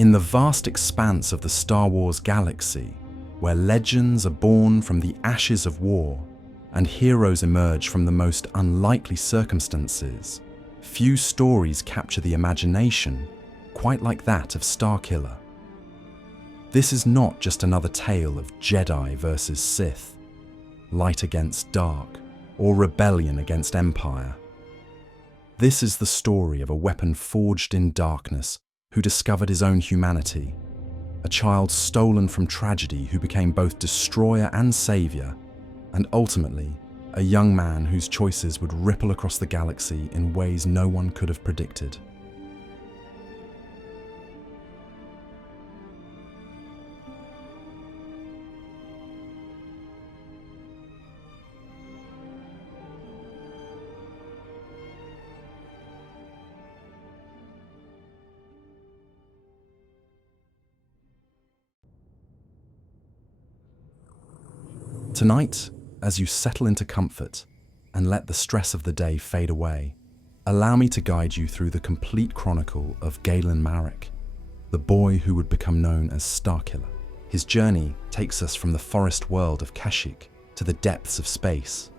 In the vast expanse of the Star Wars galaxy, where legends are born from the ashes of war and heroes emerge from the most unlikely circumstances, few stories capture the imagination quite like that of Starkiller. This is not just another tale of Jedi versus Sith, light against dark, or rebellion against Empire. This is the story of a weapon forged in darkness who discovered his own humanity, a child stolen from tragedy who became both destroyer and savior, and ultimately, a young man whose choices would ripple across the galaxy in ways no one could have predicted. Tonight, as you settle into comfort and let the stress of the day fade away, allow me to guide you through the complete chronicle of Galen Marek, the boy who would become known as Starkiller. His journey takes us from the forest world of Kashyyyk to the depths of space,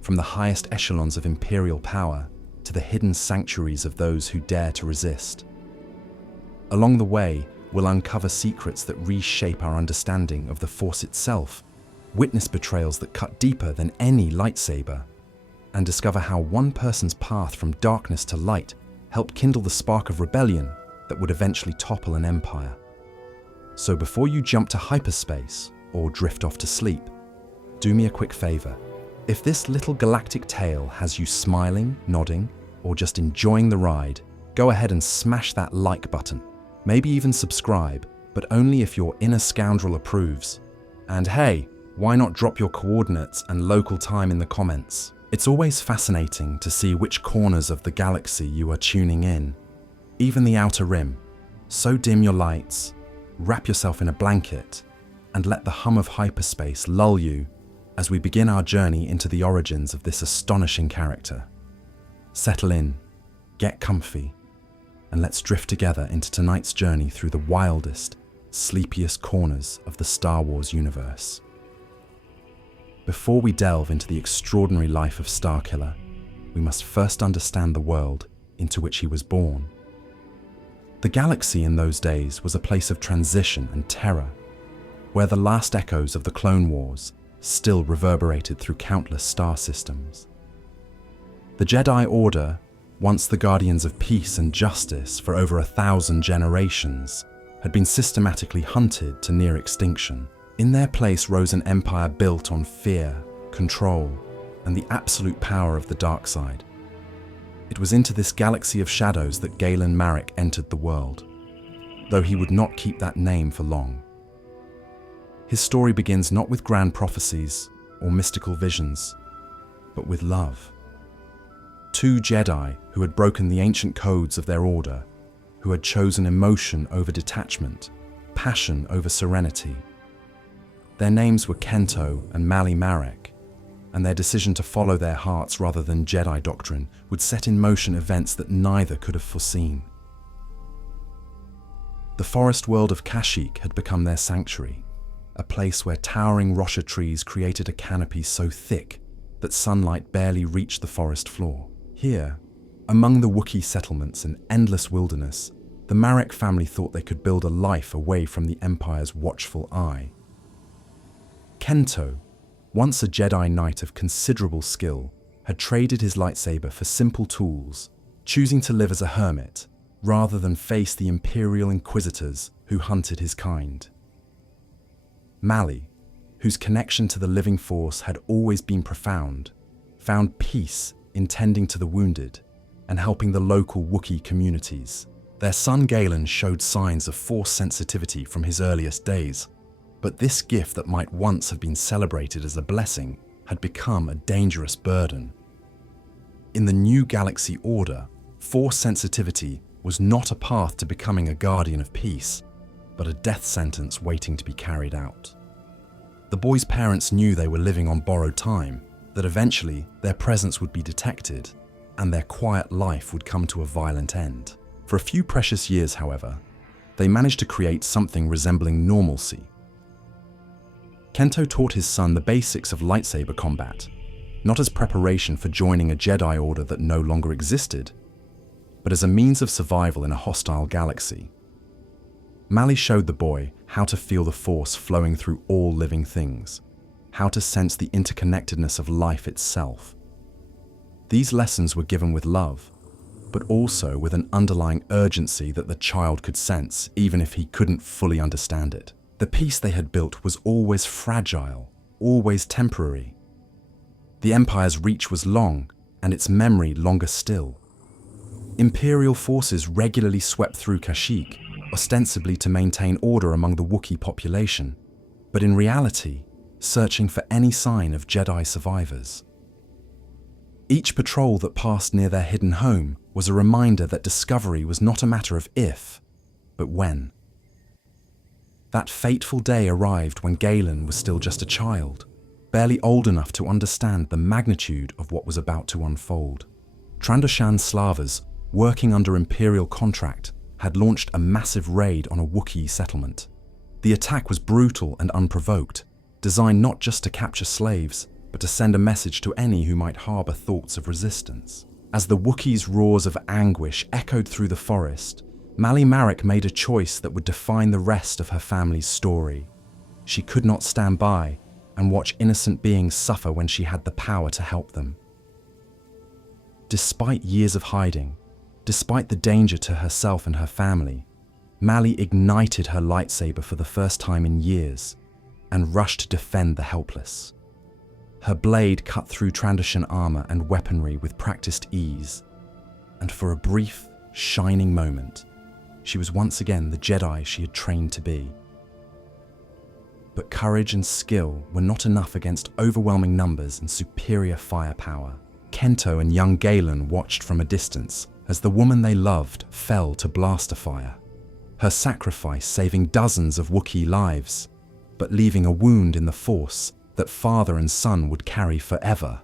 from the highest echelons of imperial power to the hidden sanctuaries of those who dare to resist. Along the way, we'll uncover secrets that reshape our understanding of the Force itself, witness betrayals that cut deeper than any lightsaber, and discover how one person's path from darkness to light helped kindle the spark of rebellion that would eventually topple an empire. So before you jump to hyperspace or drift off to sleep, do me a quick favor. If this little galactic tale has you smiling, nodding, or just enjoying the ride, go ahead and smash that like button. Maybe even subscribe, but only if your inner scoundrel approves. And hey, why not drop your coordinates and local time in the comments? It's always fascinating to see which corners of the galaxy you are tuning in, even the outer rim. So dim your lights, wrap yourself in a blanket, and let the hum of hyperspace lull you as we begin our journey into the origins of this astonishing character. Settle in, get comfy, and let's drift together into tonight's journey through the wildest, sleepiest corners of the Star Wars universe. Before we delve into the extraordinary life of Starkiller, we must first understand the world into which he was born. The galaxy in those days was a place of transition and terror, where the last echoes of the Clone Wars still reverberated through countless star systems. The Jedi Order, once the guardians of peace and justice for over 1,000 generations, had been systematically hunted to near extinction. In their place rose an empire built on fear, control, and the absolute power of the dark side. It was into this galaxy of shadows that Galen Marek entered the world, though he would not keep that name for long. His story begins not with grand prophecies or mystical visions, but with love. Two Jedi who had broken the ancient codes of their order, who had chosen emotion over detachment, passion over serenity. Their names were Kento and Mali Marek, and their decision to follow their hearts rather than Jedi doctrine would set in motion events that neither could have foreseen. The forest world of Kashyyyk had become their sanctuary, a place where towering Rosha trees created a canopy so thick that sunlight barely reached the forest floor. Here, among the Wookiee settlements and endless wilderness, the Marek family thought they could build a life away from the Empire's watchful eye. Kento, once a Jedi Knight of considerable skill, had traded his lightsaber for simple tools, choosing to live as a hermit rather than face the Imperial Inquisitors who hunted his kind. Mali, whose connection to the living force had always been profound, found peace in tending to the wounded and helping the local Wookiee communities. Their son Galen showed signs of force sensitivity from his earliest days, but this gift that might once have been celebrated as a blessing had become a dangerous burden. In the new galaxy order, force sensitivity was not a path to becoming a guardian of peace, but a death sentence waiting to be carried out. The boy's parents knew they were living on borrowed time, that eventually their presence would be detected and their quiet life would come to a violent end. For a few precious years, however, they managed to create something resembling normalcy. Kento taught his son the basics of lightsaber combat, not as preparation for joining a Jedi Order that no longer existed, but as a means of survival in a hostile galaxy. Mali showed the boy how to feel the Force flowing through all living things, how to sense the interconnectedness of life itself. These lessons were given with love, but also with an underlying urgency that the child could sense, even if he couldn't fully understand it. The peace they had built was always fragile, always temporary. The Empire's reach was long, and its memory longer still. Imperial forces regularly swept through Kashyyyk, ostensibly to maintain order among the Wookiee population, but in reality, searching for any sign of Jedi survivors. Each patrol that passed near their hidden home was a reminder that discovery was not a matter of if, but when. That fateful day arrived when Galen was still just a child, barely old enough to understand the magnitude of what was about to unfold. Trandoshan Slavers, working under Imperial contract, had launched a massive raid on a Wookiee settlement. The attack was brutal and unprovoked, designed not just to capture slaves, but to send a message to any who might harbor thoughts of resistance. As the Wookiees' roars of anguish echoed through the forest, Mali Marek made a choice that would define the rest of her family's story. She could not stand by and watch innocent beings suffer when she had the power to help them. Despite years of hiding, despite the danger to herself and her family, Mali ignited her lightsaber for the first time in years and rushed to defend the helpless. Her blade cut through Trandoshan armor and weaponry with practiced ease, and for a brief, shining moment, she was once again the Jedi she had trained to be. But courage and skill were not enough against overwhelming numbers and superior firepower. Kento and young Galen watched from a distance as the woman they loved fell to blaster fire, her sacrifice saving dozens of Wookiee lives, but leaving a wound in the Force that father and son would carry forever.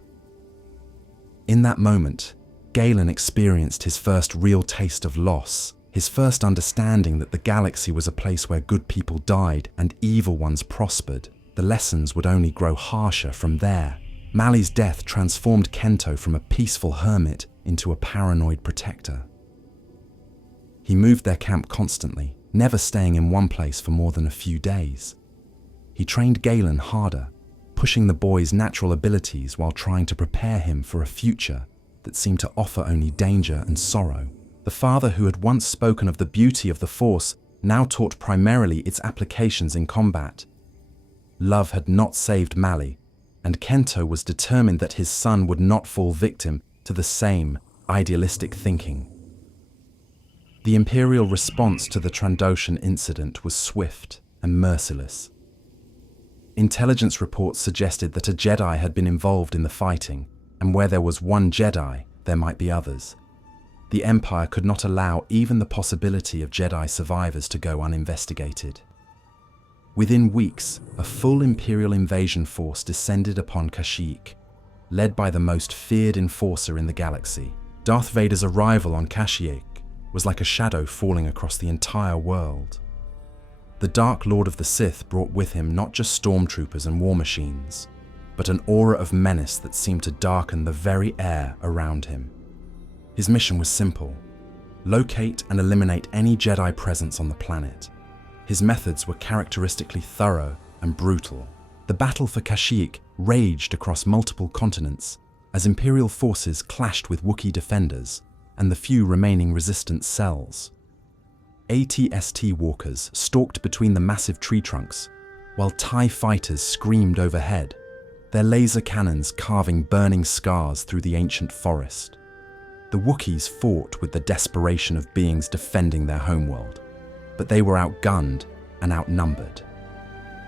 In that moment, Galen experienced his first real taste of loss, his first understanding that the galaxy was a place where good people died and evil ones prospered. The lessons would only grow harsher from there. Mali's death transformed Kento from a peaceful hermit into a paranoid protector. He moved their camp constantly, never staying in one place for more than a few days. He trained Galen harder, pushing the boy's natural abilities while trying to prepare him for a future that seemed to offer only danger and sorrow. The father who had once spoken of the beauty of the Force now taught primarily its applications in combat. Love had not saved Mali, and Kento was determined that his son would not fall victim to the same idealistic thinking. The Imperial response to the Trandoshan incident was swift and merciless. Intelligence reports suggested that a Jedi had been involved in the fighting, and where there was one Jedi, there might be others. The Empire could not allow even the possibility of Jedi survivors to go uninvestigated. Within weeks, a full Imperial invasion force descended upon Kashyyyk, led by the most feared enforcer in the galaxy. Darth Vader's arrival on Kashyyyk was like a shadow falling across the entire world. The Dark Lord of the Sith brought with him not just stormtroopers and war machines, but an aura of menace that seemed to darken the very air around him. His mission was simple: locate and eliminate any Jedi presence on the planet. His methods were characteristically thorough and brutal. The battle for Kashyyyk raged across multiple continents as Imperial forces clashed with Wookiee defenders and the few remaining resistance cells. AT-ST walkers stalked between the massive tree trunks, while TIE fighters screamed overhead, their laser cannons carving burning scars through the ancient forest. The Wookiees fought with the desperation of beings defending their homeworld, but they were outgunned and outnumbered.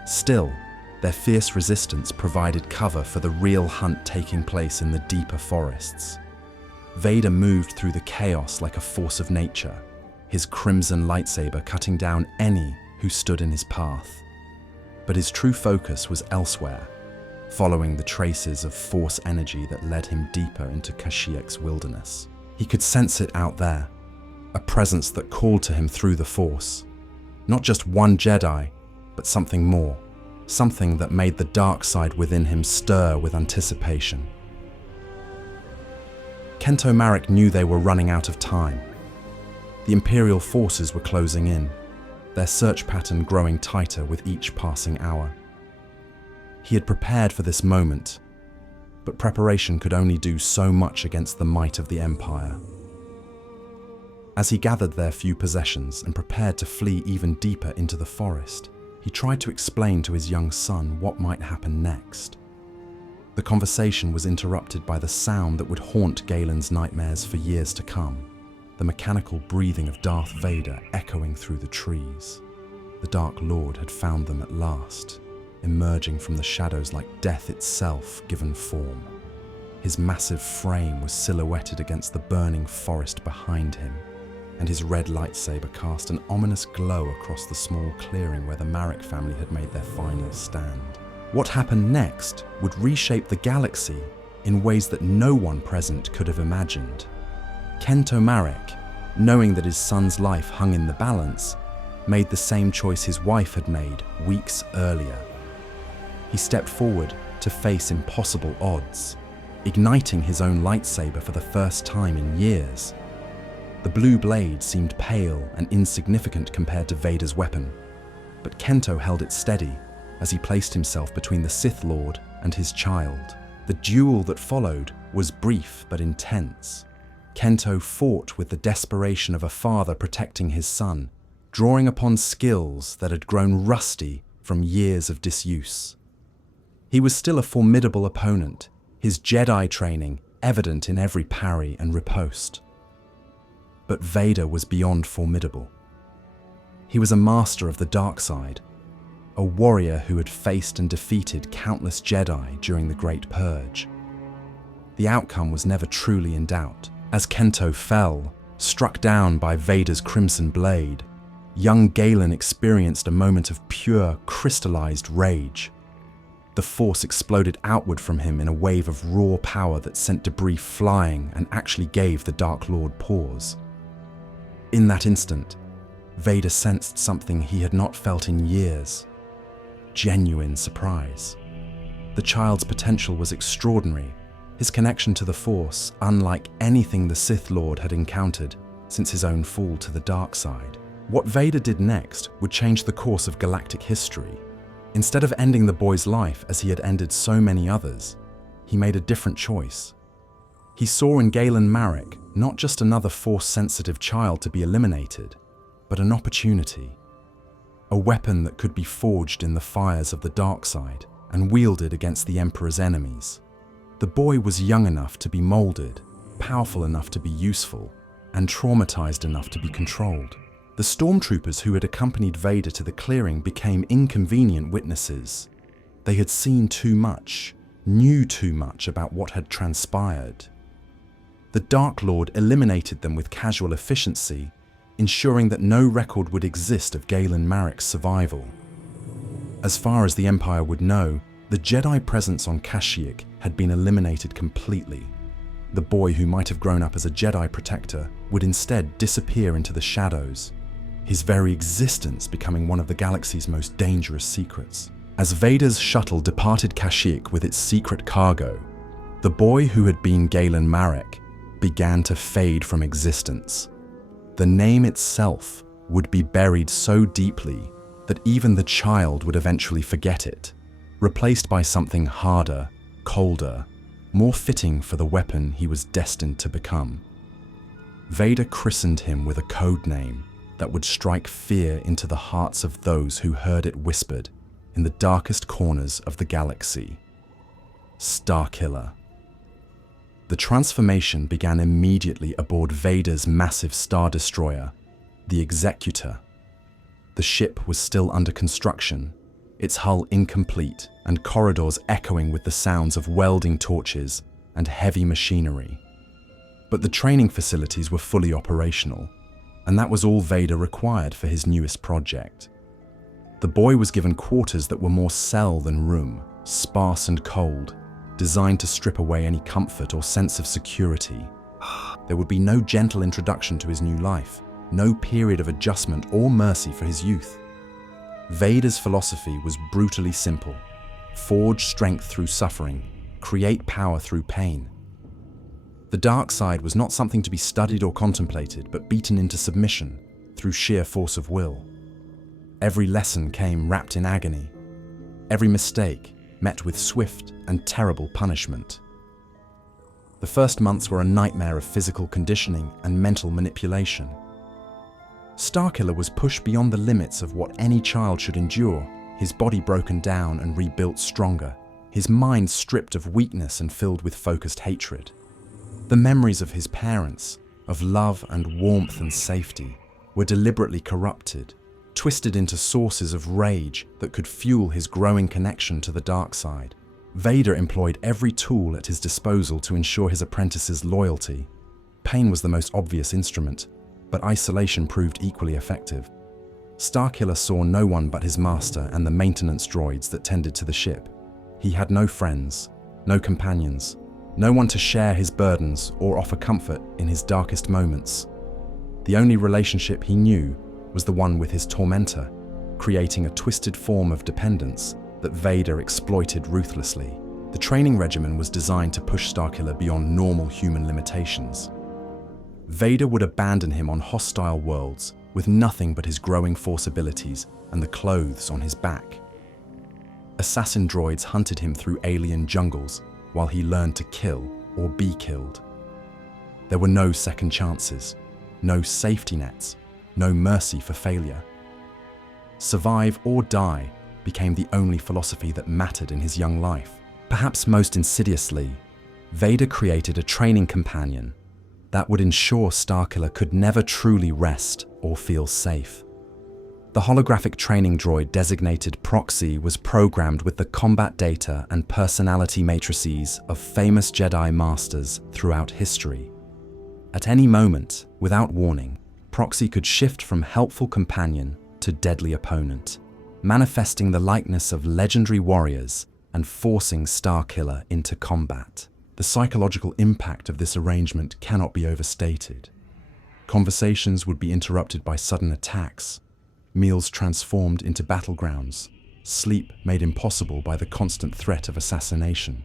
Still, their fierce resistance provided cover for the real hunt taking place in the deeper forests. Vader moved through the chaos like a force of nature, his crimson lightsaber cutting down any who stood in his path. But his true focus was elsewhere, following the traces of Force energy that led him deeper into Kashyyyk's wilderness. He could sense it out there, a presence that called to him through the Force, Not just one Jedi, but something more. Something that made the dark side within him stir with anticipation. Kento Marek knew they were running out of time. The Imperial forces were closing in, their search pattern growing tighter with each passing hour. He had prepared for this moment, but preparation could only do so much against the might of the Empire. As he gathered their few possessions and prepared to flee even deeper into the forest, he tried to explain to his young son what might happen next. The conversation was interrupted by the sound that would haunt Galen's nightmares for years to come, the mechanical breathing of Darth Vader echoing through the trees. The Dark Lord had found them at last, emerging from the shadows like death itself given form. His massive frame was silhouetted against the burning forest behind him, and his red lightsaber cast an ominous glow across the small clearing where the Marek family had made their final stand. What happened next would reshape the galaxy in ways that no one present could have imagined. Kento Marek, knowing that his son's life hung in the balance, made the same choice his wife had made weeks earlier. He stepped forward to face impossible odds, igniting his own lightsaber for the first time in years. The blue blade seemed pale and insignificant compared to Vader's weapon, but Kento held it steady as he placed himself between the Sith Lord and his child. The duel that followed was brief but intense. Kento fought with the desperation of a father protecting his son, drawing upon skills that had grown rusty from years of disuse. He was still a formidable opponent, his Jedi training evident in every parry and riposte. But Vader was beyond formidable. He was a master of the dark side, a warrior who had faced and defeated countless Jedi during the Great Purge. The outcome was never truly in doubt. As Kento fell, struck down by Vader's crimson blade, young Galen experienced a moment of pure, crystallized rage. The Force exploded outward from him in a wave of raw power that sent debris flying and actually gave the Dark Lord pause. In that instant, Vader sensed something he had not felt in years: genuine surprise. The child's potential was extraordinary, his connection to the Force unlike anything the Sith Lord had encountered since his own fall to the dark side. What Vader did next would change the course of galactic history. Instead of ending the boy's life as he had ended so many others, he made a different choice. He saw in Galen Marek not just another Force-sensitive child to be eliminated, but an opportunity. A weapon that could be forged in the fires of the dark side and wielded against the Emperor's enemies. The boy was young enough to be molded, powerful enough to be useful, and traumatized enough to be controlled. The stormtroopers who had accompanied Vader to the clearing became inconvenient witnesses. They had seen too much, knew too much about what had transpired. The Dark Lord eliminated them with casual efficiency, ensuring that no record would exist of Galen Marek's survival. As far as the Empire would know, the Jedi presence on Kashyyyk had been eliminated completely. The boy who might have grown up as a Jedi protector would instead disappear into the shadows, his very existence becoming one of the galaxy's most dangerous secrets. As Vader's shuttle departed Kashyyyk with its secret cargo, the boy who had been Galen Marek began to fade from existence. The name itself would be buried so deeply that even the child would eventually forget it, replaced by something harder, colder, more fitting for the weapon he was destined to become. Vader christened him with a code name that would strike fear into the hearts of those who heard it whispered in the darkest corners of the galaxy: Starkiller. The transformation began immediately aboard Vader's massive Star Destroyer, the Executor. The ship was still under construction, its hull incomplete and corridors echoing with the sounds of welding torches and heavy machinery. But the training facilities were fully operational, and that was all Vader required for his newest project. The boy was given quarters that were more cell than room, sparse and cold, designed to strip away any comfort or sense of security. There would be no gentle introduction to his new life, no period of adjustment or mercy for his youth. Vader's philosophy was brutally simple: forge strength through suffering, create power through pain. The dark side was not something to be studied or contemplated, but beaten into submission through sheer force of will. Every lesson came wrapped in agony, every mistake met with swift and terrible punishment. The first months were a nightmare of physical conditioning and mental manipulation. Starkiller was pushed beyond the limits of what any child should endure, his body broken down and rebuilt stronger, his mind stripped of weakness and filled with focused hatred. The memories of his parents, of love and warmth and safety, were deliberately corrupted, twisted into sources of rage that could fuel his growing connection to the dark side. Vader employed every tool at his disposal to ensure his apprentice's loyalty. Pain was the most obvious instrument, but isolation proved equally effective. Starkiller saw no one but his master and the maintenance droids that tended to the ship. He had no friends, no companions, no one to share his burdens or offer comfort in his darkest moments. The only relationship he knew was the one with his tormentor, creating a twisted form of dependence that Vader exploited ruthlessly. The training regimen was designed to push Starkiller beyond normal human limitations. Vader would abandon him on hostile worlds with nothing but his growing force abilities and the clothes on his back. Assassin droids hunted him through alien jungles while he learned to kill or be killed. There were no second chances, no safety nets, no mercy for failure. Survive or die became the only philosophy that mattered in his young life. Perhaps most insidiously, Vader created a training companion that would ensure Starkiller could never truly rest or feel safe. The holographic training droid designated Proxy was programmed with the combat data and personality matrices of famous Jedi Masters throughout history. At any moment, without warning, Proxy could shift from helpful companion to deadly opponent, manifesting the likeness of legendary warriors and forcing Starkiller into combat. The psychological impact of this arrangement cannot be overstated. Conversations would be interrupted by sudden attacks, meals transformed into battlegrounds, sleep made impossible by the constant threat of assassination.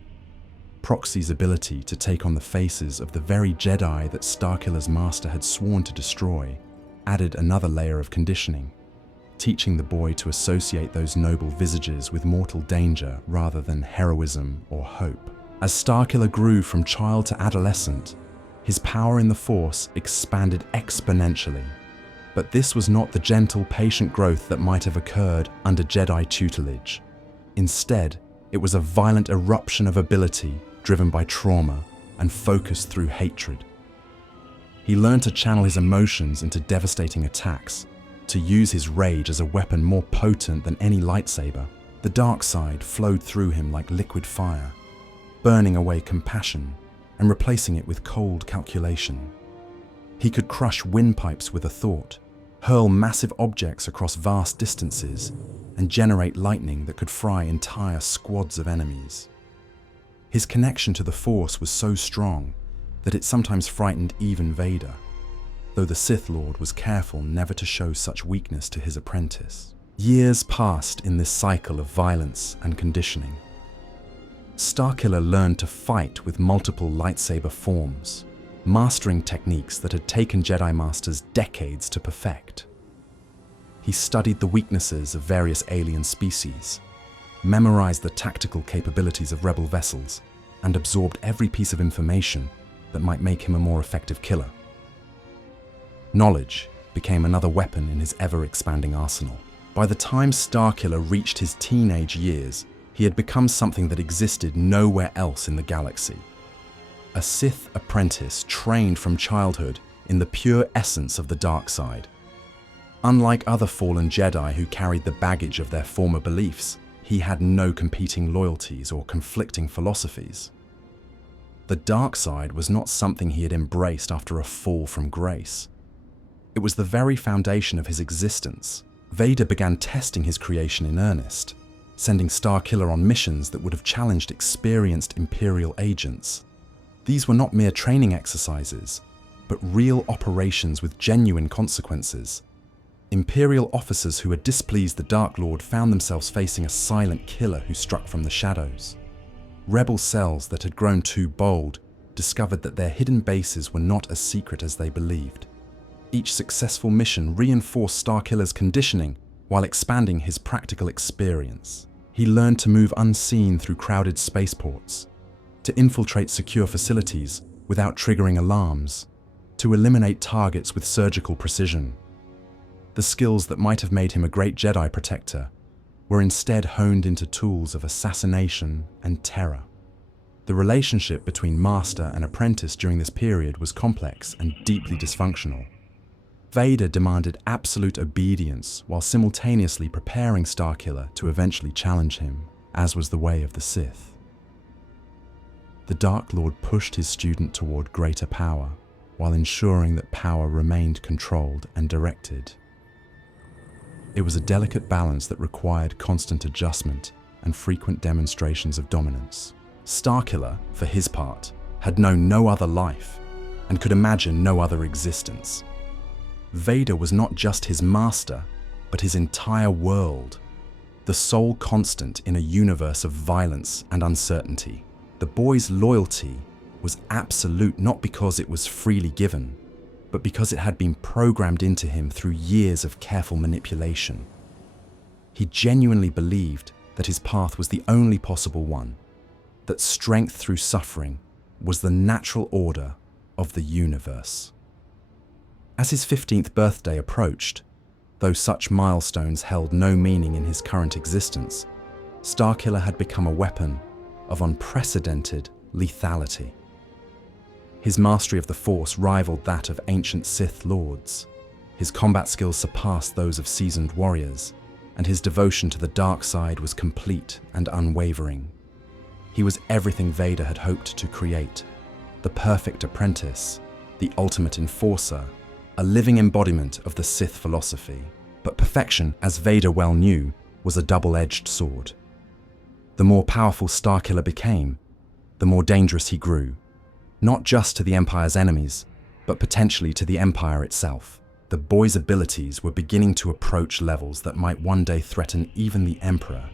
Proxy's ability to take on the faces of the very Jedi that Starkiller's master had sworn to destroy added another layer of conditioning, teaching the boy to associate those noble visages with mortal danger rather than heroism or hope. As Starkiller grew from child to adolescent, his power in the Force expanded exponentially. But this was not the gentle, patient growth that might have occurred under Jedi tutelage. Instead, it was a violent eruption of ability driven by trauma and focused through hatred. He learned to channel his emotions into devastating attacks, to use his rage as a weapon more potent than any lightsaber. The dark side flowed through him like liquid fire, burning away compassion and replacing it with cold calculation. He could crush windpipes with a thought, hurl massive objects across vast distances, and generate lightning that could fry entire squads of enemies. His connection to the Force was so strong that it sometimes frightened even Vader, though the Sith Lord was careful never to show such weakness to his apprentice. Years passed in this cycle of violence and conditioning. Starkiller learned to fight with multiple lightsaber forms, mastering techniques that had taken Jedi Masters decades to perfect. He studied the weaknesses of various alien species, memorized the tactical capabilities of rebel vessels, and absorbed every piece of information that might make him a more effective killer. Knowledge became another weapon in his ever-expanding arsenal. By the time Starkiller reached his teenage years, he had become something that existed nowhere else in the galaxy. A Sith apprentice trained from childhood in the pure essence of the dark side. Unlike other fallen Jedi who carried the baggage of their former beliefs, he had no competing loyalties or conflicting philosophies. The dark side was not something he had embraced after a fall from grace. It was the very foundation of his existence. Vader began testing his creation in earnest, sending Starkiller on missions that would have challenged experienced Imperial agents. These were not mere training exercises. but real operations with genuine consequences. Imperial officers who had displeased the Dark Lord found themselves facing a silent killer who struck from the shadows. Rebel cells that had grown too bold discovered that their hidden bases were not as secret as they believed. Each successful mission reinforced Starkiller's conditioning while expanding his practical experience. He learned to move unseen through crowded spaceports, to infiltrate secure facilities without triggering alarms, to eliminate targets with surgical precision. The skills that might have made him a great Jedi protector were instead honed into tools of assassination and terror. The relationship between master and apprentice during this period was complex and deeply dysfunctional. Vader demanded absolute obedience while simultaneously preparing Starkiller to eventually challenge him, as was the way of the Sith. The Dark Lord pushed his student toward greater power, while ensuring that power remained controlled and directed. It was a delicate balance that required constant adjustment and frequent demonstrations of dominance. Starkiller, for his part, had known no other life and could imagine no other existence. Vader was not just his master, but his entire world, the sole constant in a universe of violence and uncertainty. The boy's loyalty was absolute not because it was freely given, but because it had been programmed into him through years of careful manipulation. He genuinely believed that his path was the only possible one, that strength through suffering was the natural order of the universe. As his 15th birthday approached, though such milestones held no meaning in his current existence, Starkiller had become a weapon of unprecedented lethality. His mastery of the Force rivaled that of ancient Sith lords. His combat skills surpassed those of seasoned warriors, and his devotion to the dark side was complete and unwavering. He was everything Vader had hoped to create: the perfect apprentice, the ultimate enforcer, a living embodiment of the Sith philosophy. But perfection, as Vader well knew, was a double-edged sword. The more powerful Starkiller became, the more dangerous he grew, not just to the Empire's enemies, but potentially to the Empire itself. The boy's abilities were beginning to approach levels that might one day threaten even the Emperor,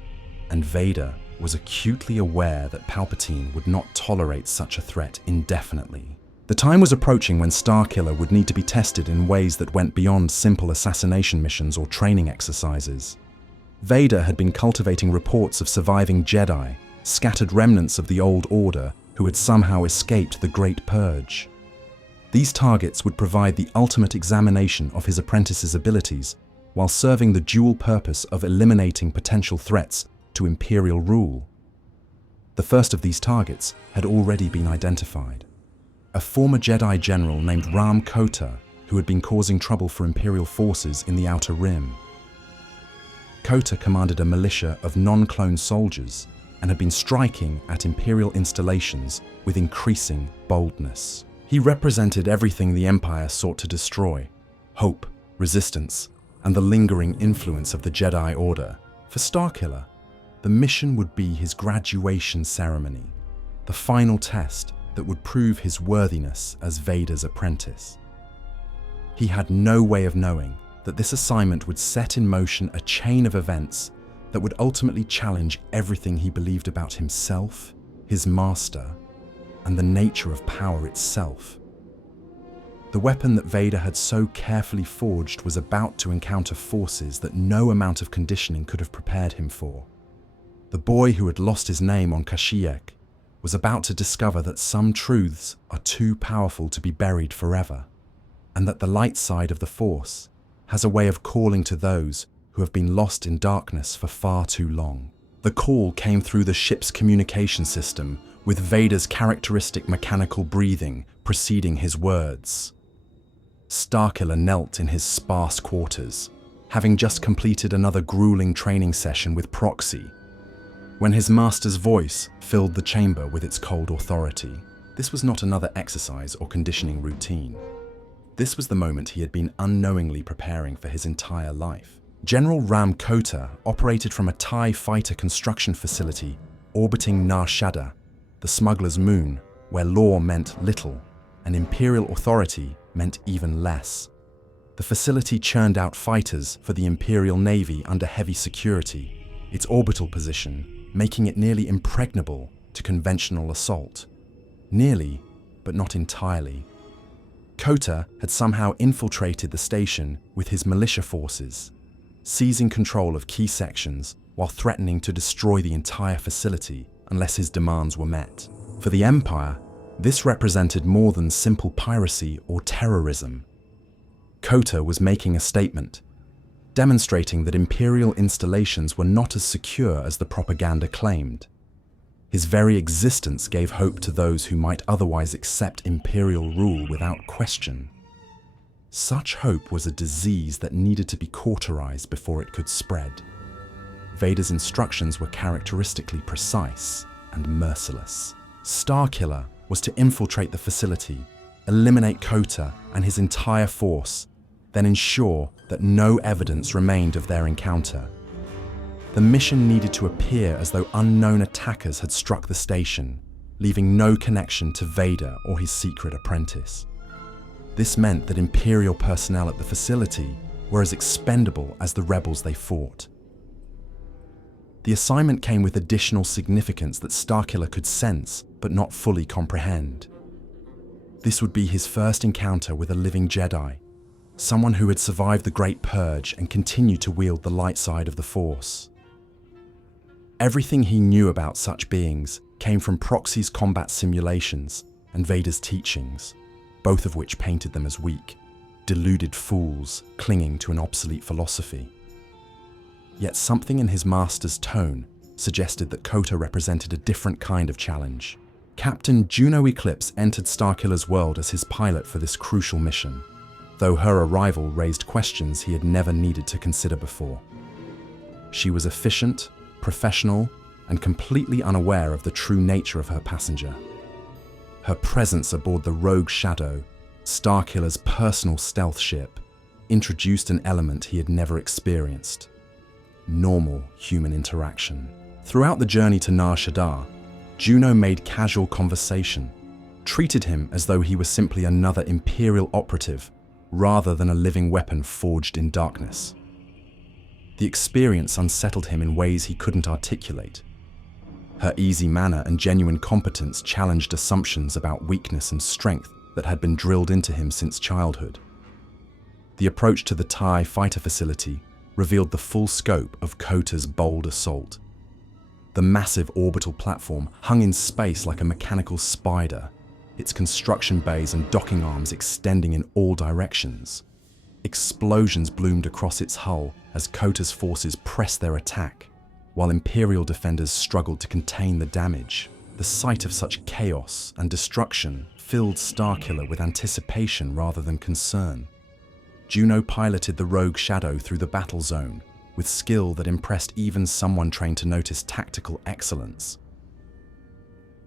and Vader was acutely aware that Palpatine would not tolerate such a threat indefinitely. The time was approaching when Starkiller would need to be tested in ways that went beyond simple assassination missions or training exercises. Vader had been cultivating reports of surviving Jedi, scattered remnants of the Old Order who had somehow escaped the Great Purge. These targets would provide the ultimate examination of his apprentice's abilities, while serving the dual purpose of eliminating potential threats to Imperial rule. The first of these targets had already been identified. A former Jedi general named Rahm Kota, who had been causing trouble for Imperial forces in the Outer Rim. Kota commanded a militia of non-clone soldiers and had been striking at Imperial installations with increasing boldness. He represented everything the Empire sought to destroy: hope, resistance, and the lingering influence of the Jedi Order. For Starkiller, the mission would be his graduation ceremony, the final test that would prove his worthiness as Vader's apprentice. He had no way of knowing that this assignment would set in motion a chain of events that would ultimately challenge everything he believed about himself, his master, and the nature of power itself. The weapon that Vader had so carefully forged was about to encounter forces that no amount of conditioning could have prepared him for. The boy who had lost his name on Kashyyyk was about to discover that some truths are too powerful to be buried forever, and that the light side of the Force has a way of calling to those who have been lost in darkness for far too long. The call came through the ship's communication system, with Vader's characteristic mechanical breathing preceding his words. Starkiller knelt in his sparse quarters, having just completed another grueling training session with Proxy, when his master's voice filled the chamber with its cold authority. This was not another exercise or conditioning routine. This was the moment he had been unknowingly preparing for his entire life. General Rahm Kota operated from a TIE fighter construction facility orbiting Nar Shaddaa, the smuggler's moon, where law meant little and Imperial authority meant even less. The facility churned out fighters for the Imperial Navy under heavy security, its orbital position making it nearly impregnable to conventional assault. Nearly, but not entirely. Kota had somehow infiltrated the station with his militia forces, seizing control of key sections while threatening to destroy the entire facility unless his demands were met. For the Empire, this represented more than simple piracy or terrorism. Kota was making a statement, demonstrating that Imperial installations were not as secure as the propaganda claimed. His very existence gave hope to those who might otherwise accept Imperial rule without question. Such hope was a disease that needed to be cauterized before it could spread. Vader's instructions were characteristically precise and merciless. Starkiller was to infiltrate the facility, eliminate Kota and his entire force, then ensure that no evidence remained of their encounter. The mission needed to appear as though unknown attackers had struck the station, leaving no connection to Vader or his secret apprentice. This meant that Imperial personnel at the facility were as expendable as the rebels they fought. The assignment came with additional significance that Starkiller could sense but not fully comprehend. This would be his first encounter with a living Jedi, someone who had survived the Great Purge and continued to wield the light side of the Force. Everything he knew about such beings came from Proxy's combat simulations and Vader's teachings, both of which painted them as weak, deluded fools clinging to an obsolete philosophy. Yet something in his master's tone suggested that Kota represented a different kind of challenge. Captain Juno Eclipse entered Starkiller's world as his pilot for this crucial mission, though her arrival raised questions he had never needed to consider before. She was efficient, professional, and completely unaware of the true nature of her passenger. Her presence aboard the Rogue Shadow, Starkiller's personal stealth ship, introduced an element he had never experienced: normal human interaction. Throughout the journey to Nar Shaddaa, Juno made casual conversation, treated him as though he was simply another Imperial operative rather than a living weapon forged in darkness. The experience unsettled him in ways he couldn't articulate. Her easy manner and genuine competence challenged assumptions about weakness and strength that had been drilled into him since childhood. The approach to the TIE fighter facility revealed the full scope of Kota's bold assault. The massive orbital platform hung in space like a mechanical spider, its construction bays and docking arms extending in all directions. Explosions bloomed across its hull as Kota's forces pressed their attack, while Imperial defenders struggled to contain the damage. The sight of such chaos and destruction filled Starkiller with anticipation rather than concern. Juno piloted the Rogue Shadow through the battle zone with skill that impressed even someone trained to notice tactical excellence.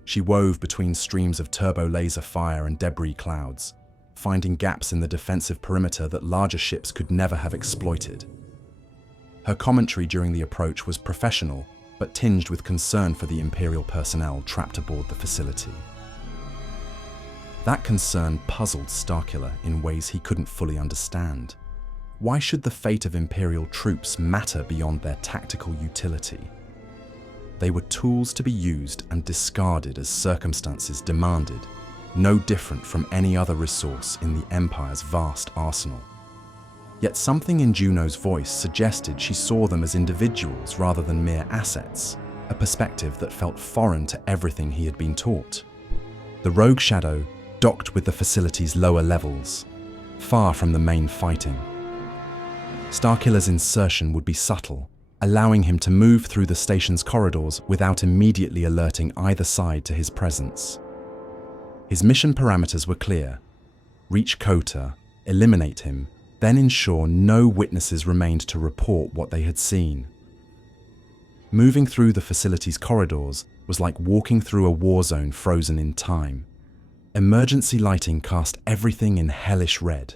She wove between streams of turbo laser fire and debris clouds, finding gaps in the defensive perimeter that larger ships could never have exploited. Her commentary during the approach was professional, but tinged with concern for the Imperial personnel trapped aboard the facility. That concern puzzled Starkiller in ways he couldn't fully understand. Why should the fate of Imperial troops matter beyond their tactical utility? They were tools to be used and discarded as circumstances demanded, no different from any other resource in the Empire's vast arsenal. Yet something in Juno's voice suggested she saw them as individuals rather than mere assets, a perspective that felt foreign to everything he had been taught. The Rogue Shadow docked with the facility's lower levels, far from the main fighting. Starkiller's insertion would be subtle, allowing him to move through the station's corridors without immediately alerting either side to his presence. His mission parameters were clear: reach Kota, eliminate him, then ensure no witnesses remained to report what they had seen. Moving through the facility's corridors was like walking through a war zone frozen in time. Emergency lighting cast everything in hellish red,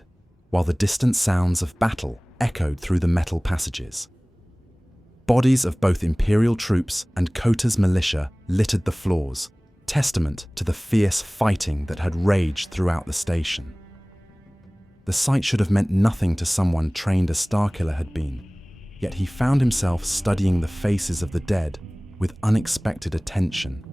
while the distant sounds of battle echoed through the metal passages. Bodies of both Imperial troops and Kota's militia littered the floors, testament to the fierce fighting that had raged throughout the station. The sight should have meant nothing to someone trained as Starkiller had been, yet he found himself studying the faces of the dead with unexpected attention.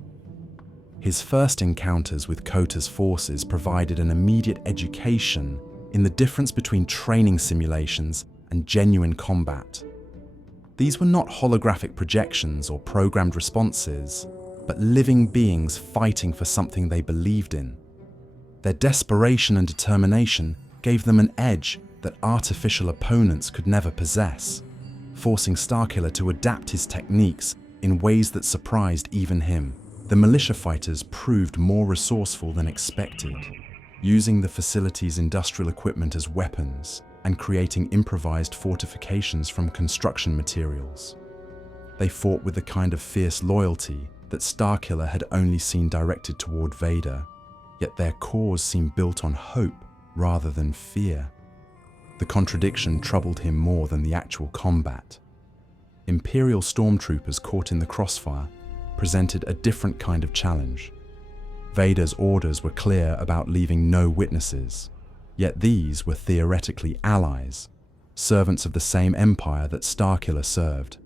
His first encounters with Kota's forces provided an immediate education in the difference between training simulations and genuine combat. These were not holographic projections or programmed responses, but living beings fighting for something they believed in. Their desperation and determination gave them an edge that artificial opponents could never possess, forcing Starkiller to adapt his techniques in ways that surprised even him. The militia fighters proved more resourceful than expected, using the facility's industrial equipment as weapons and creating improvised fortifications from construction materials. They fought with the kind of fierce loyalty that Starkiller had only seen directed toward Vader, yet their cause seemed built on hope rather than fear. The contradiction troubled him more than the actual combat. Imperial stormtroopers caught in the crossfire presented a different kind of challenge. Vader's orders were clear about leaving no witnesses, yet these were theoretically allies, servants of the same empire that Starkiller served.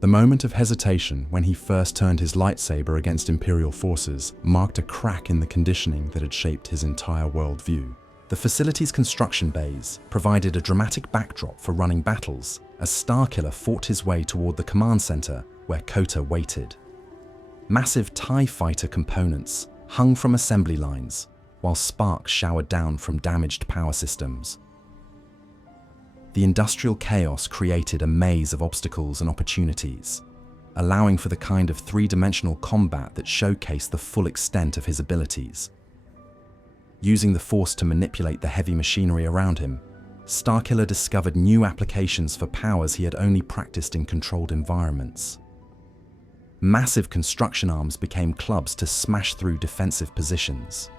The moment of hesitation when he first turned his lightsaber against Imperial forces marked a crack in the conditioning that had shaped his entire worldview. The facility's construction bays provided a dramatic backdrop for running battles as Starkiller fought his way toward the command center where Kota waited. Massive TIE fighter components hung from assembly lines, while sparks showered down from damaged power systems. The industrial chaos created a maze of obstacles and opportunities, allowing for the kind of three-dimensional combat that showcased the full extent of his abilities. Using the Force to manipulate the heavy machinery around him, Starkiller discovered new applications for powers he had only practiced in controlled environments. Massive construction arms became clubs to smash through defensive positions.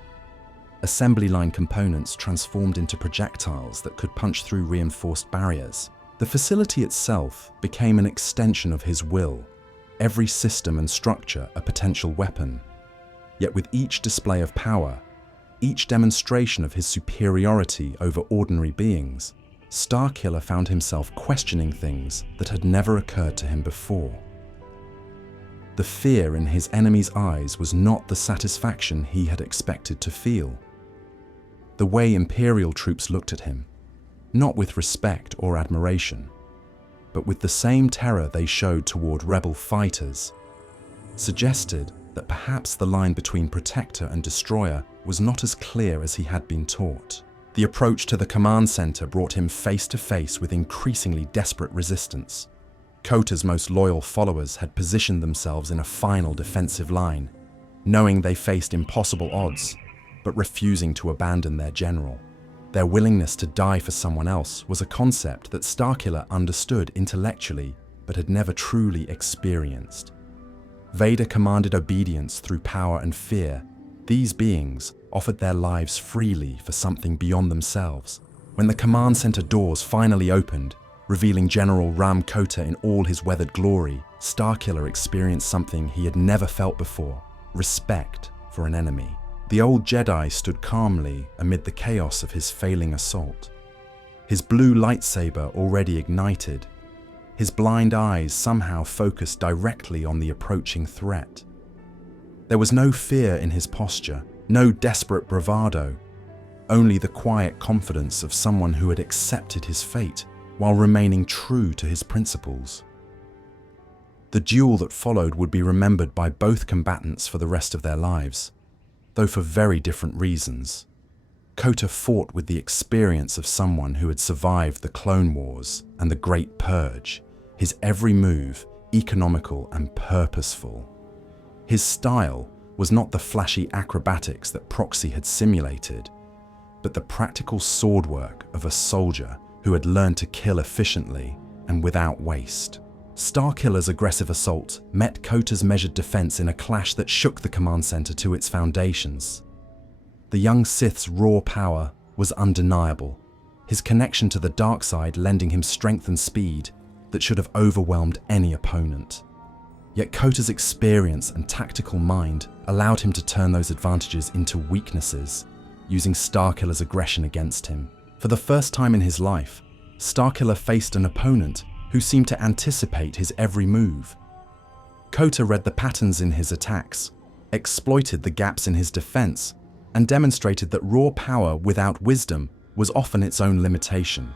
Assembly line components transformed into projectiles that could punch through reinforced barriers. The facility itself became an extension of his will, every system and structure a potential weapon. Yet with each display of power, each demonstration of his superiority over ordinary beings, Starkiller found himself questioning things that had never occurred to him before. The fear in his enemy's eyes was not the satisfaction he had expected to feel. The way Imperial troops looked at him, not with respect or admiration, but with the same terror they showed toward rebel fighters, suggested that perhaps the line between protector and destroyer was not as clear as he had been taught. The approach to the command center brought him face to face with increasingly desperate resistance. Kota's most loyal followers had positioned themselves in a final defensive line, knowing they faced impossible odds, but refusing to abandon their general. Their willingness to die for someone else was a concept that Starkiller understood intellectually, but had never truly experienced. Vader commanded obedience through power and fear. These beings offered their lives freely for something beyond themselves. When the command center doors finally opened, revealing General Rahm Kota in all his weathered glory, Starkiller experienced something he had never felt before: respect for an enemy. The old Jedi stood calmly amid the chaos of his failing assault. His blue lightsaber already ignited, his blind eyes somehow focused directly on the approaching threat. There was no fear in his posture, no desperate bravado, only the quiet confidence of someone who had accepted his fate while remaining true to his principles. The duel that followed would be remembered by both combatants for the rest of their lives, though for very different reasons. Kota fought with the experience of someone who had survived the Clone Wars and the Great Purge, his every move economical and purposeful. His style was not the flashy acrobatics that Proxy had simulated, but the practical sword work of a soldier who had learned to kill efficiently and without waste. Starkiller's aggressive assault met Kota's measured defense in a clash that shook the command center to its foundations. The young Sith's raw power was undeniable, his connection to the dark side lending him strength and speed that should have overwhelmed any opponent. Yet Kota's experience and tactical mind allowed him to turn those advantages into weaknesses, using Starkiller's aggression against him. For the first time in his life, Starkiller faced an opponent who seemed to anticipate his every move. Kota read the patterns in his attacks, exploited the gaps in his defense, and demonstrated that raw power without wisdom was often its own limitation.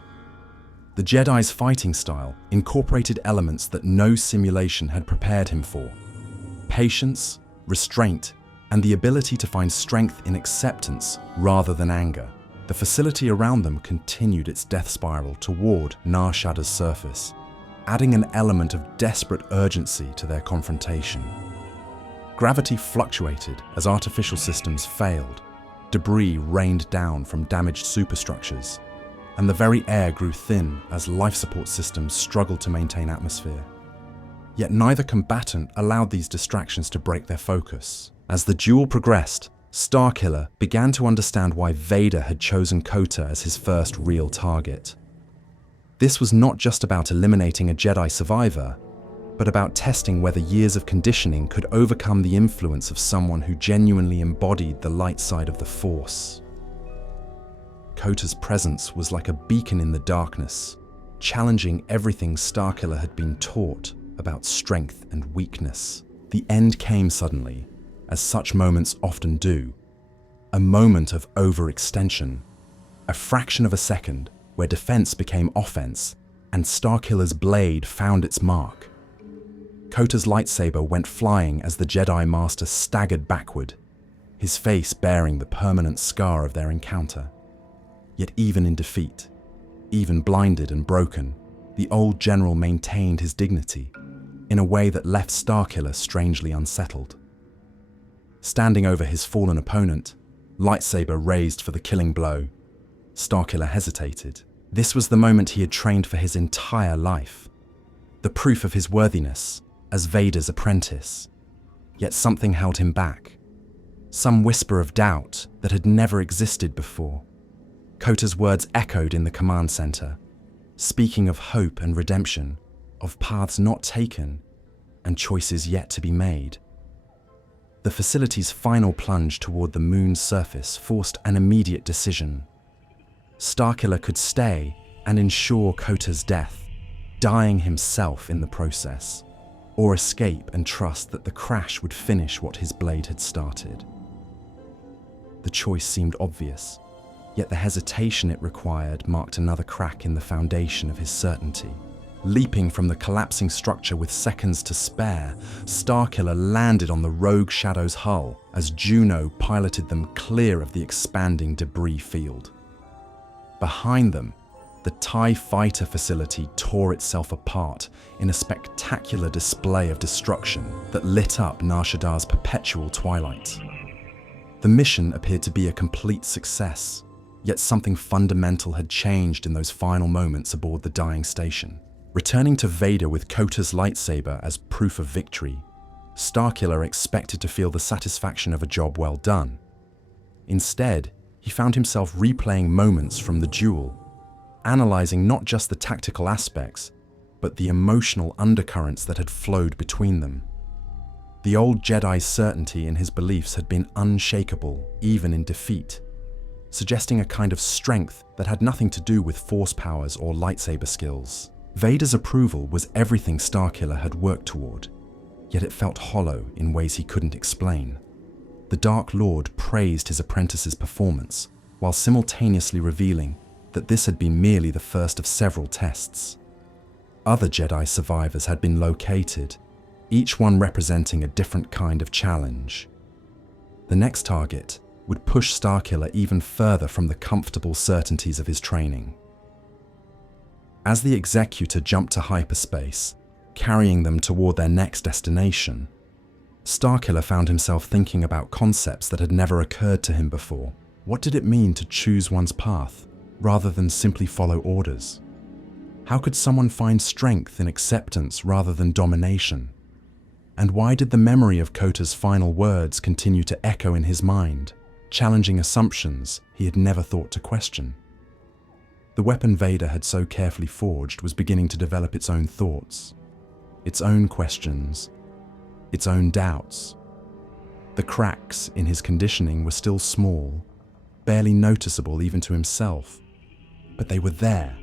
The Jedi's fighting style incorporated elements that no simulation had prepared him for: patience, restraint, and the ability to find strength in acceptance rather than anger. The facility around them continued its death spiral toward Nar Shadda's surface, adding an element of desperate urgency to their confrontation. Gravity fluctuated as artificial systems failed, debris rained down from damaged superstructures, and the very air grew thin as life support systems struggled to maintain atmosphere. Yet neither combatant allowed these distractions to break their focus. As the duel progressed, Starkiller began to understand why Vader had chosen Kota as his first real target. This was not just about eliminating a Jedi survivor, but about testing whether years of conditioning could overcome the influence of someone who genuinely embodied the light side of the Force. Kota's presence was like a beacon in the darkness, challenging everything Starkiller had been taught about strength and weakness. The end came suddenly, as such moments often do. A moment of overextension, a fraction of a second where defense became offense and Starkiller's blade found its mark. Kota's lightsaber went flying as the Jedi Master staggered backward, his face bearing the permanent scar of their encounter. Yet even in defeat, even blinded and broken, the old general maintained his dignity in a way that left Starkiller strangely unsettled. Standing over his fallen opponent, lightsaber raised for the killing blow, Starkiller hesitated. This was the moment he had trained for his entire life, the proof of his worthiness as Vader's apprentice. Yet something held him back, some whisper of doubt that had never existed before. Kota's words echoed in the command center, speaking of hope and redemption, of paths not taken and choices yet to be made. The facility's final plunge toward the moon's surface forced an immediate decision. Starkiller could stay and ensure Kota's death, dying himself in the process, or escape and trust that the crash would finish what his blade had started. The choice seemed obvious, yet the hesitation it required marked another crack in the foundation of his certainty. Leaping from the collapsing structure with seconds to spare, Starkiller landed on the rogue Shadow's hull as Juno piloted them clear of the expanding debris field. Behind them, the TIE fighter facility tore itself apart in a spectacular display of destruction that lit up Nar Shaddaa's perpetual twilight. The mission appeared to be a complete success, yet something fundamental had changed in those final moments aboard the dying station. Returning to Vader with Kota's lightsaber as proof of victory, Starkiller expected to feel the satisfaction of a job well done. Instead, he found himself replaying moments from the duel, analyzing not just the tactical aspects, but the emotional undercurrents that had flowed between them. The old Jedi's certainty in his beliefs had been unshakable even in defeat, suggesting a kind of strength that had nothing to do with force powers or lightsaber skills. Vader's approval was everything Starkiller had worked toward, yet it felt hollow in ways he couldn't explain. The Dark Lord praised his apprentice's performance, while simultaneously revealing that this had been merely the first of several tests. Other Jedi survivors had been located, each one representing a different kind of challenge. The next target would push Starkiller even further from the comfortable certainties of his training. As the Executor jumped to hyperspace, carrying them toward their next destination, Starkiller found himself thinking about concepts that had never occurred to him before. What did it mean to choose one's path, rather than simply follow orders? How could someone find strength in acceptance rather than domination? And why did the memory of Kota's final words continue to echo in his mind, challenging assumptions he had never thought to question? The weapon Vader had so carefully forged was beginning to develop its own thoughts, its own questions, its own doubts. The cracks in his conditioning were still small, barely noticeable even to himself, but they were there,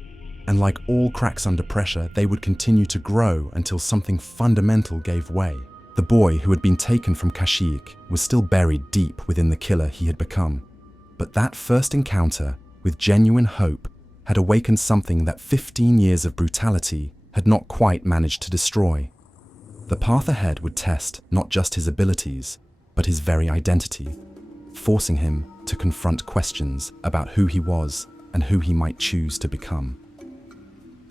and like all cracks under pressure, they would continue to grow until something fundamental gave way. The boy who had been taken from Kashyyyk was still buried deep within the killer he had become, but that first encounter with genuine hope had awakened something that 15 years of brutality had not quite managed to destroy. The path ahead would test not just his abilities, but his very identity, forcing him to confront questions about who he was and who he might choose to become.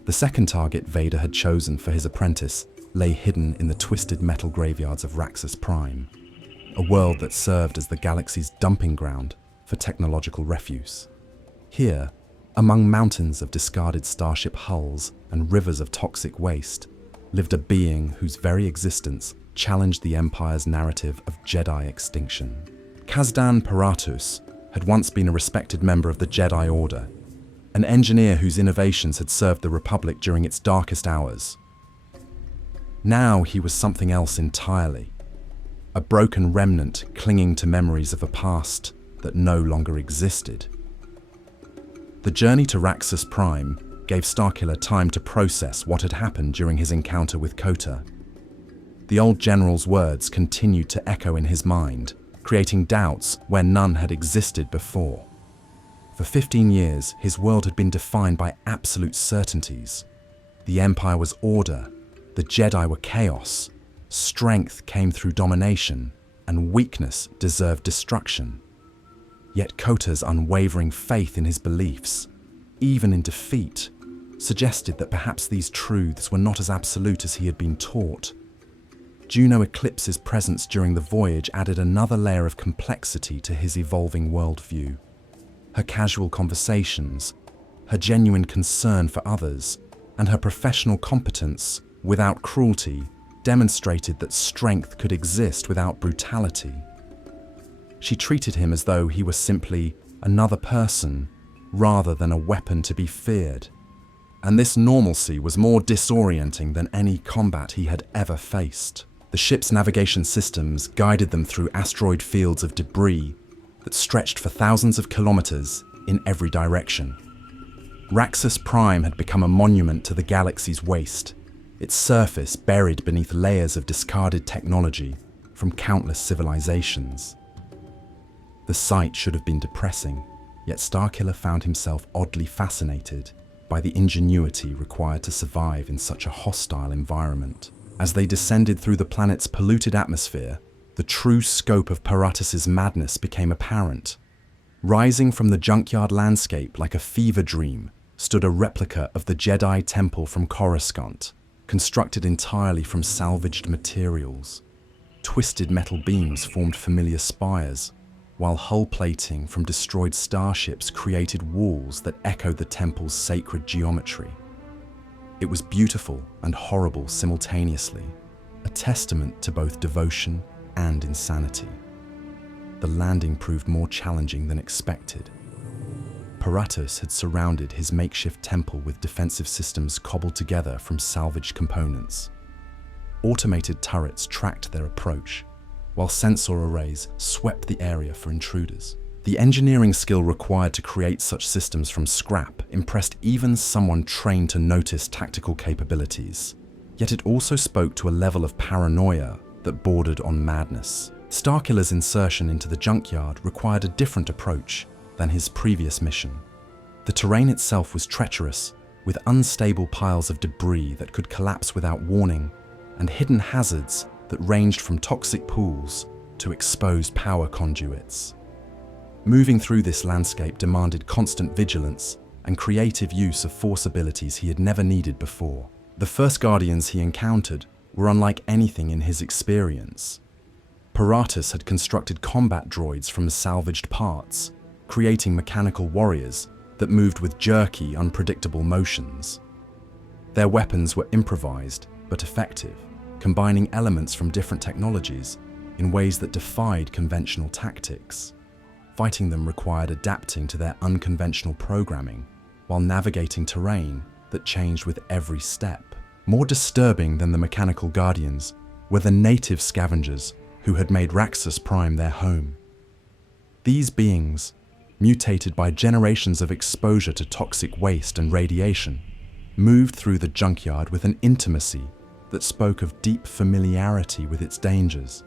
The second target Vader had chosen for his apprentice lay hidden in the twisted metal graveyards of Raxus Prime, a world that served as the galaxy's dumping ground for technological refuse. Here, among mountains of discarded starship hulls and rivers of toxic waste, lived a being whose very existence challenged the Empire's narrative of Jedi extinction. Kazdan Paratus had once been a respected member of the Jedi Order, an engineer whose innovations had served the Republic during its darkest hours. Now he was something else entirely, a broken remnant clinging to memories of a past that no longer existed. The journey to Raxus Prime gave Starkiller time to process what had happened during his encounter with Kota. The old general's words continued to echo in his mind, creating doubts where none had existed before. For 15 years, his world had been defined by absolute certainties. The Empire was order, the Jedi were chaos, strength came through domination, and weakness deserved destruction. Yet Kota's unwavering faith in his beliefs, even in defeat, suggested that perhaps these truths were not as absolute as he had been taught. Juno Eclipse's presence during the voyage added another layer of complexity to his evolving worldview. Her casual conversations, her genuine concern for others, and her professional competence, without cruelty, demonstrated that strength could exist without brutality. She treated him as though he was simply another person, rather than a weapon to be feared. And this normalcy was more disorienting than any combat he had ever faced. The ship's navigation systems guided them through asteroid fields of debris that stretched for thousands of kilometers in every direction. Raxus Prime had become a monument to the galaxy's waste, its surface buried beneath layers of discarded technology from countless civilizations. The sight should have been depressing, yet Starkiller found himself oddly fascinated by the ingenuity required to survive in such a hostile environment. As they descended through the planet's polluted atmosphere, the true scope of Paratus's madness became apparent. Rising from the junkyard landscape like a fever dream stood a replica of the Jedi temple from Coruscant, constructed entirely from salvaged materials. Twisted metal beams formed familiar spires, while hull plating from destroyed starships created walls that echoed the temple's sacred geometry. It was beautiful and horrible simultaneously, a testament to both devotion and insanity. The landing proved more challenging than expected. Paratus had surrounded his makeshift temple with defensive systems cobbled together from salvaged components. Automated turrets tracked their approach, while sensor arrays swept the area for intruders. The engineering skill required to create such systems from scrap impressed even someone trained to notice tactical capabilities. Yet it also spoke to a level of paranoia that bordered on madness. Starkiller's insertion into the junkyard required a different approach than his previous mission. The terrain itself was treacherous, with unstable piles of debris that could collapse without warning, and hidden hazards that ranged from toxic pools to exposed power conduits. Moving through this landscape demanded constant vigilance and creative use of force abilities he had never needed before. The first Guardians he encountered were unlike anything in his experience. Paratus had constructed combat droids from salvaged parts, creating mechanical warriors that moved with jerky, unpredictable motions. Their weapons were improvised but effective, combining elements from different technologies in ways that defied conventional tactics. Fighting them required adapting to their unconventional programming while navigating terrain that changed with every step. More disturbing than the mechanical Guardians were the native scavengers who had made Raxus Prime their home. These beings, mutated by generations of exposure to toxic waste and radiation, moved through the junkyard with an intimacy that spoke of deep familiarity with its dangers.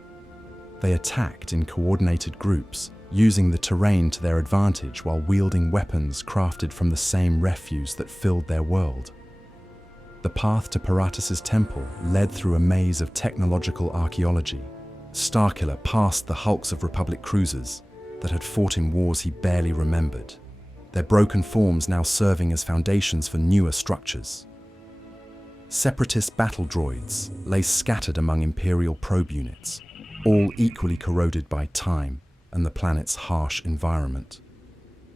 They attacked in coordinated groups, using the terrain to their advantage while wielding weapons crafted from the same refuse that filled their world. The path to Paratus's temple led through a maze of technological archaeology. Starkiller passed the hulks of Republic cruisers that had fought in wars he barely remembered, their broken forms now serving as foundations for newer structures. Separatist battle droids lay scattered among Imperial probe units, all equally corroded by time and the planet's harsh environment.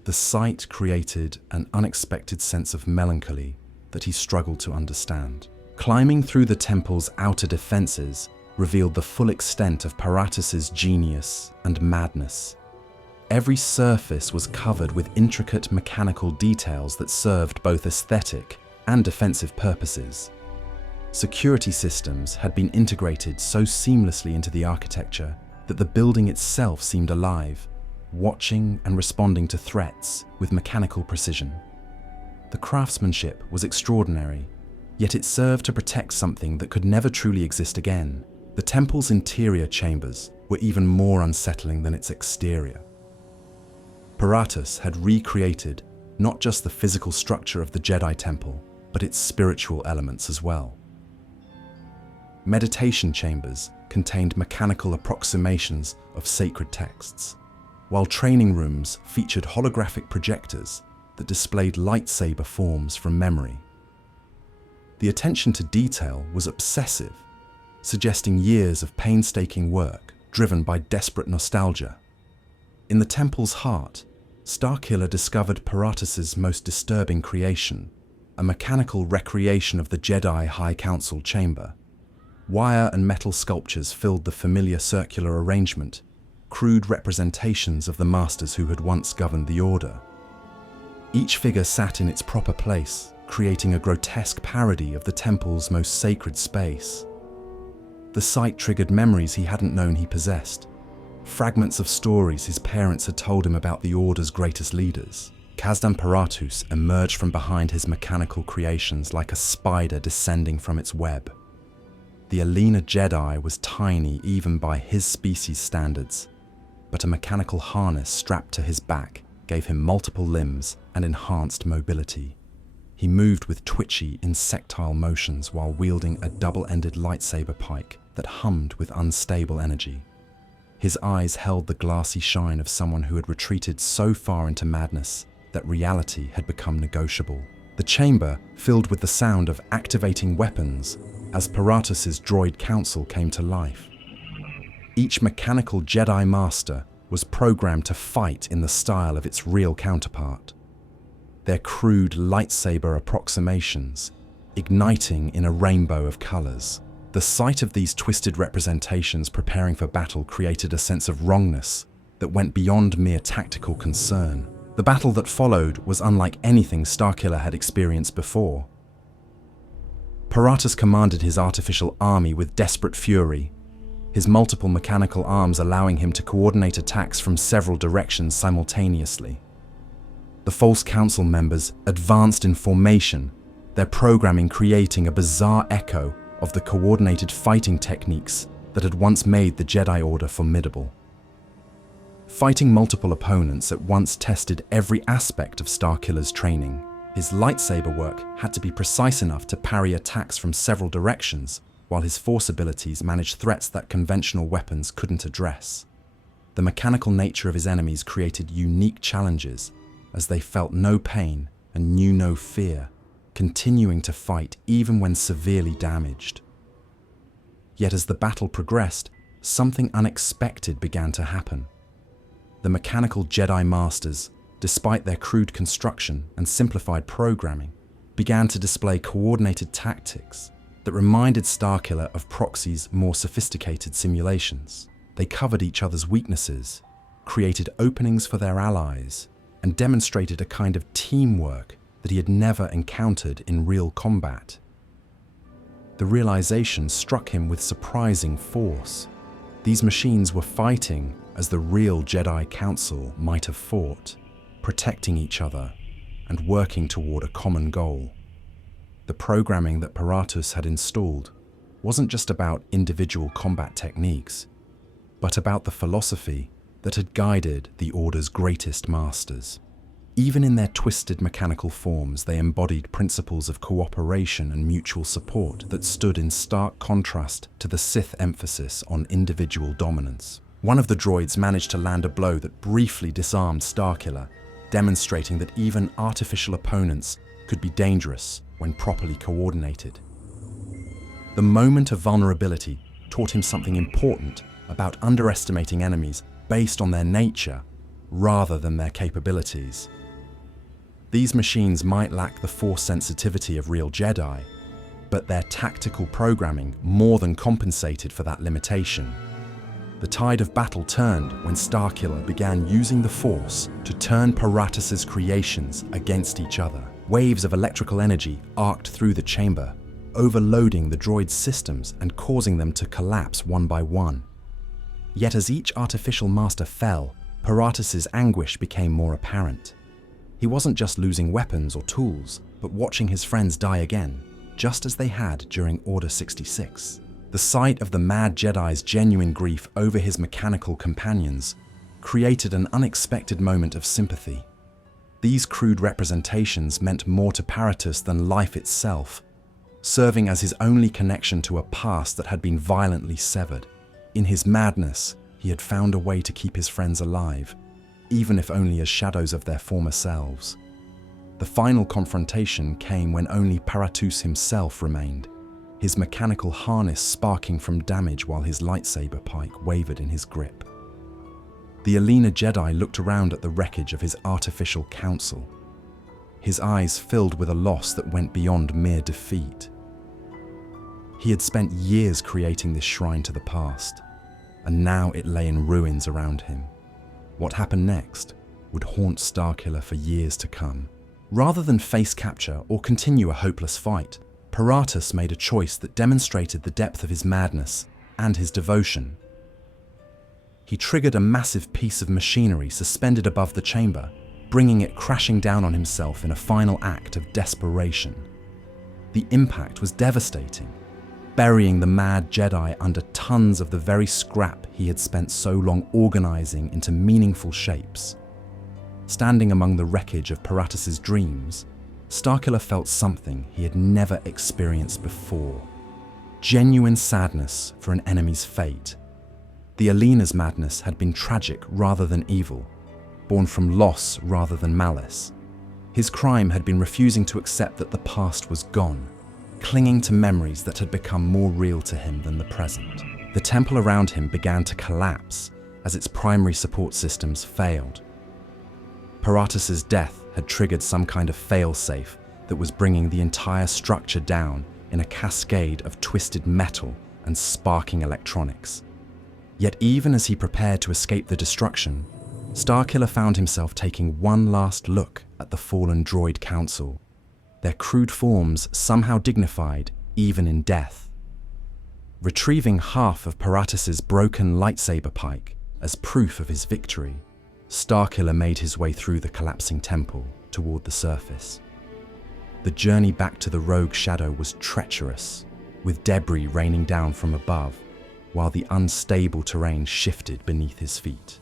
The sight created an unexpected sense of melancholy that he struggled to understand. Climbing through the temple's outer defenses revealed the full extent of Paratus's genius and madness. Every surface was covered with intricate mechanical details that served both aesthetic and defensive purposes. Security systems had been integrated so seamlessly into the architecture that the building itself seemed alive, watching and responding to threats with mechanical precision. The craftsmanship was extraordinary, yet it served to protect something that could never truly exist again. The temple's interior chambers were even more unsettling than its exterior. Paratus had recreated not just the physical structure of the Jedi Temple, but its spiritual elements as well. Meditation chambers contained mechanical approximations of sacred texts, while training rooms featured holographic projectors that displayed lightsaber forms from memory. The attention to detail was obsessive, suggesting years of painstaking work driven by desperate nostalgia. In the temple's heart, Starkiller discovered Paratus's most disturbing creation, a mechanical recreation of the Jedi High Council chamber. Wire and metal sculptures filled the familiar circular arrangement, crude representations of the masters who had once governed the Order. Each figure sat in its proper place, creating a grotesque parody of the temple's most sacred space. The sight triggered memories he hadn't known he possessed, fragments of stories his parents had told him about the Order's greatest leaders. Kazdan Paratus emerged from behind his mechanical creations like a spider descending from its web. The Alina Jedi was tiny even by his species standards, but a mechanical harness strapped to his back gave him multiple limbs and enhanced mobility. He moved with twitchy, insectile motions while wielding a double-ended lightsaber pike that hummed with unstable energy. His eyes held the glassy shine of someone who had retreated so far into madness that reality had become negotiable. The chamber filled with the sound of activating weapons as Paratus's droid council came to life. Each mechanical Jedi master was programmed to fight in the style of its real counterpart, their crude lightsaber approximations igniting in a rainbow of colors. The sight of these twisted representations preparing for battle created a sense of wrongness that went beyond mere tactical concern. The battle that followed was unlike anything Starkiller had experienced before. Paratus commanded his artificial army with desperate fury, his multiple mechanical arms allowing him to coordinate attacks from several directions simultaneously. The false council members advanced in formation, their programming creating a bizarre echo of the coordinated fighting techniques that had once made the Jedi Order formidable. Fighting multiple opponents at once tested every aspect of Starkiller's training. His lightsaber work had to be precise enough to parry attacks from several directions, while his force abilities managed threats that conventional weapons couldn't address. The mechanical nature of his enemies created unique challenges, as they felt no pain and knew no fear, continuing to fight even when severely damaged. Yet as the battle progressed, something unexpected began to happen. The mechanical Jedi Masters, despite their crude construction and simplified programming, began to display coordinated tactics that reminded Starkiller of Proxy's more sophisticated simulations. They covered each other's weaknesses, created openings for their allies, and demonstrated a kind of teamwork that he had never encountered in real combat. The The realization struck him with surprising force. These machines were fighting as the real Jedi Council might have fought, protecting each other and working toward a common goal. The programming that Paratus had installed wasn't just about individual combat techniques, but about the philosophy that had guided the Order's greatest masters. Even in their twisted mechanical forms, they embodied principles of cooperation and mutual support that stood in stark contrast to the Sith emphasis on individual dominance. One of the droids managed to land a blow that briefly disarmed Starkiller, demonstrating that even artificial opponents could be dangerous when properly coordinated. The moment of vulnerability taught him something important about underestimating enemies based on their nature rather than their capabilities. These machines might lack the force sensitivity of real Jedi, but their tactical programming more than compensated for that limitation. The tide of battle turned when Starkiller began using the Force to turn Paratus's creations against each other. Waves of electrical energy arced through the chamber, overloading the droid's systems and causing them to collapse one by one. Yet as each artificial master fell, Paratus's anguish became more apparent. He wasn't just losing weapons or tools, but watching his friends die again, just as they had during Order 66. The sight of the mad Jedi's genuine grief over his mechanical companions created an unexpected moment of sympathy. These crude representations meant more to Paratus than life itself, serving as his only connection to a past that had been violently severed. In his madness, he had found a way to keep his friends alive, even if only as shadows of their former selves. The final confrontation came when only Paratus himself remained, his mechanical harness sparking from damage while his lightsaber pike wavered in his grip. The Alina Jedi looked around at the wreckage of his artificial council, his eyes filled with a loss that went beyond mere defeat. He had spent years creating this shrine to the past, and now it lay in ruins around him. What happened next would haunt Starkiller for years to come. Rather than face capture or continue a hopeless fight, Paratus made a choice that demonstrated the depth of his madness and his devotion. He triggered a massive piece of machinery suspended above the chamber, bringing it crashing down on himself in a final act of desperation. The impact was devastating, burying the mad Jedi under tons of the very scrap he had spent so long organizing into meaningful shapes. Standing among the wreckage of Paratus's dreams, Starkiller felt something he had never experienced before. Genuine sadness for an enemy's fate. The Alina's madness had been tragic rather than evil, born from loss rather than malice. His crime had been refusing to accept that the past was gone, clinging to memories that had become more real to him than the present. The temple around him began to collapse as its primary support systems failed. Paratus's death had triggered some kind of fail-safe that was bringing the entire structure down in a cascade of twisted metal and sparking electronics. Yet even as he prepared to escape the destruction, Starkiller found himself taking one last look at the fallen droid council, their crude forms somehow dignified even in death. Retrieving half of Paratus's broken lightsaber pike as proof of his victory, Starkiller made his way through the collapsing temple toward the surface. The journey back to the rogue shadow was treacherous, with debris raining down from above, while the unstable terrain shifted beneath his feet.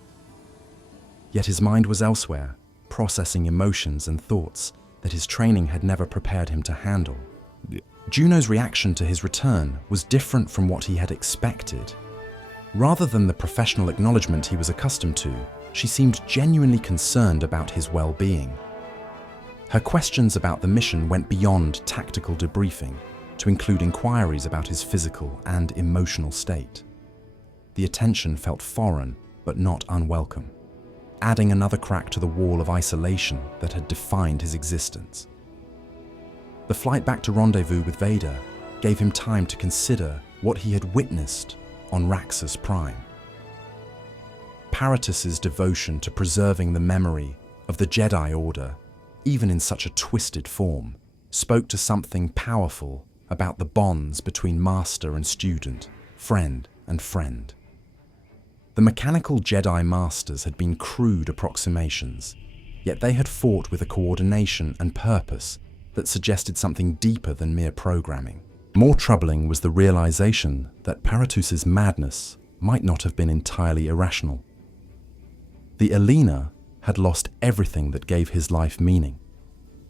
Yet his mind was elsewhere, processing emotions and thoughts that his training had never prepared him to handle. Juno's reaction to his return was different from what he had expected. Rather than the professional acknowledgement he was accustomed to, she seemed genuinely concerned about his well-being. Her questions about the mission went beyond tactical debriefing to include inquiries about his physical and emotional state. The attention felt foreign but not unwelcome, adding another crack to the wall of isolation that had defined his existence. The flight back to rendezvous with Vader gave him time to consider what he had witnessed on Raxus Prime. Paratus's devotion to preserving the memory of the Jedi Order, even in such a twisted form, spoke to something powerful about the bonds between master and student, friend and friend. The mechanical Jedi masters had been crude approximations, yet they had fought with a coordination and purpose that suggested something deeper than mere programming. More troubling was the realization that Paratus's madness might not have been entirely irrational. The Alina had lost everything that gave his life meaning,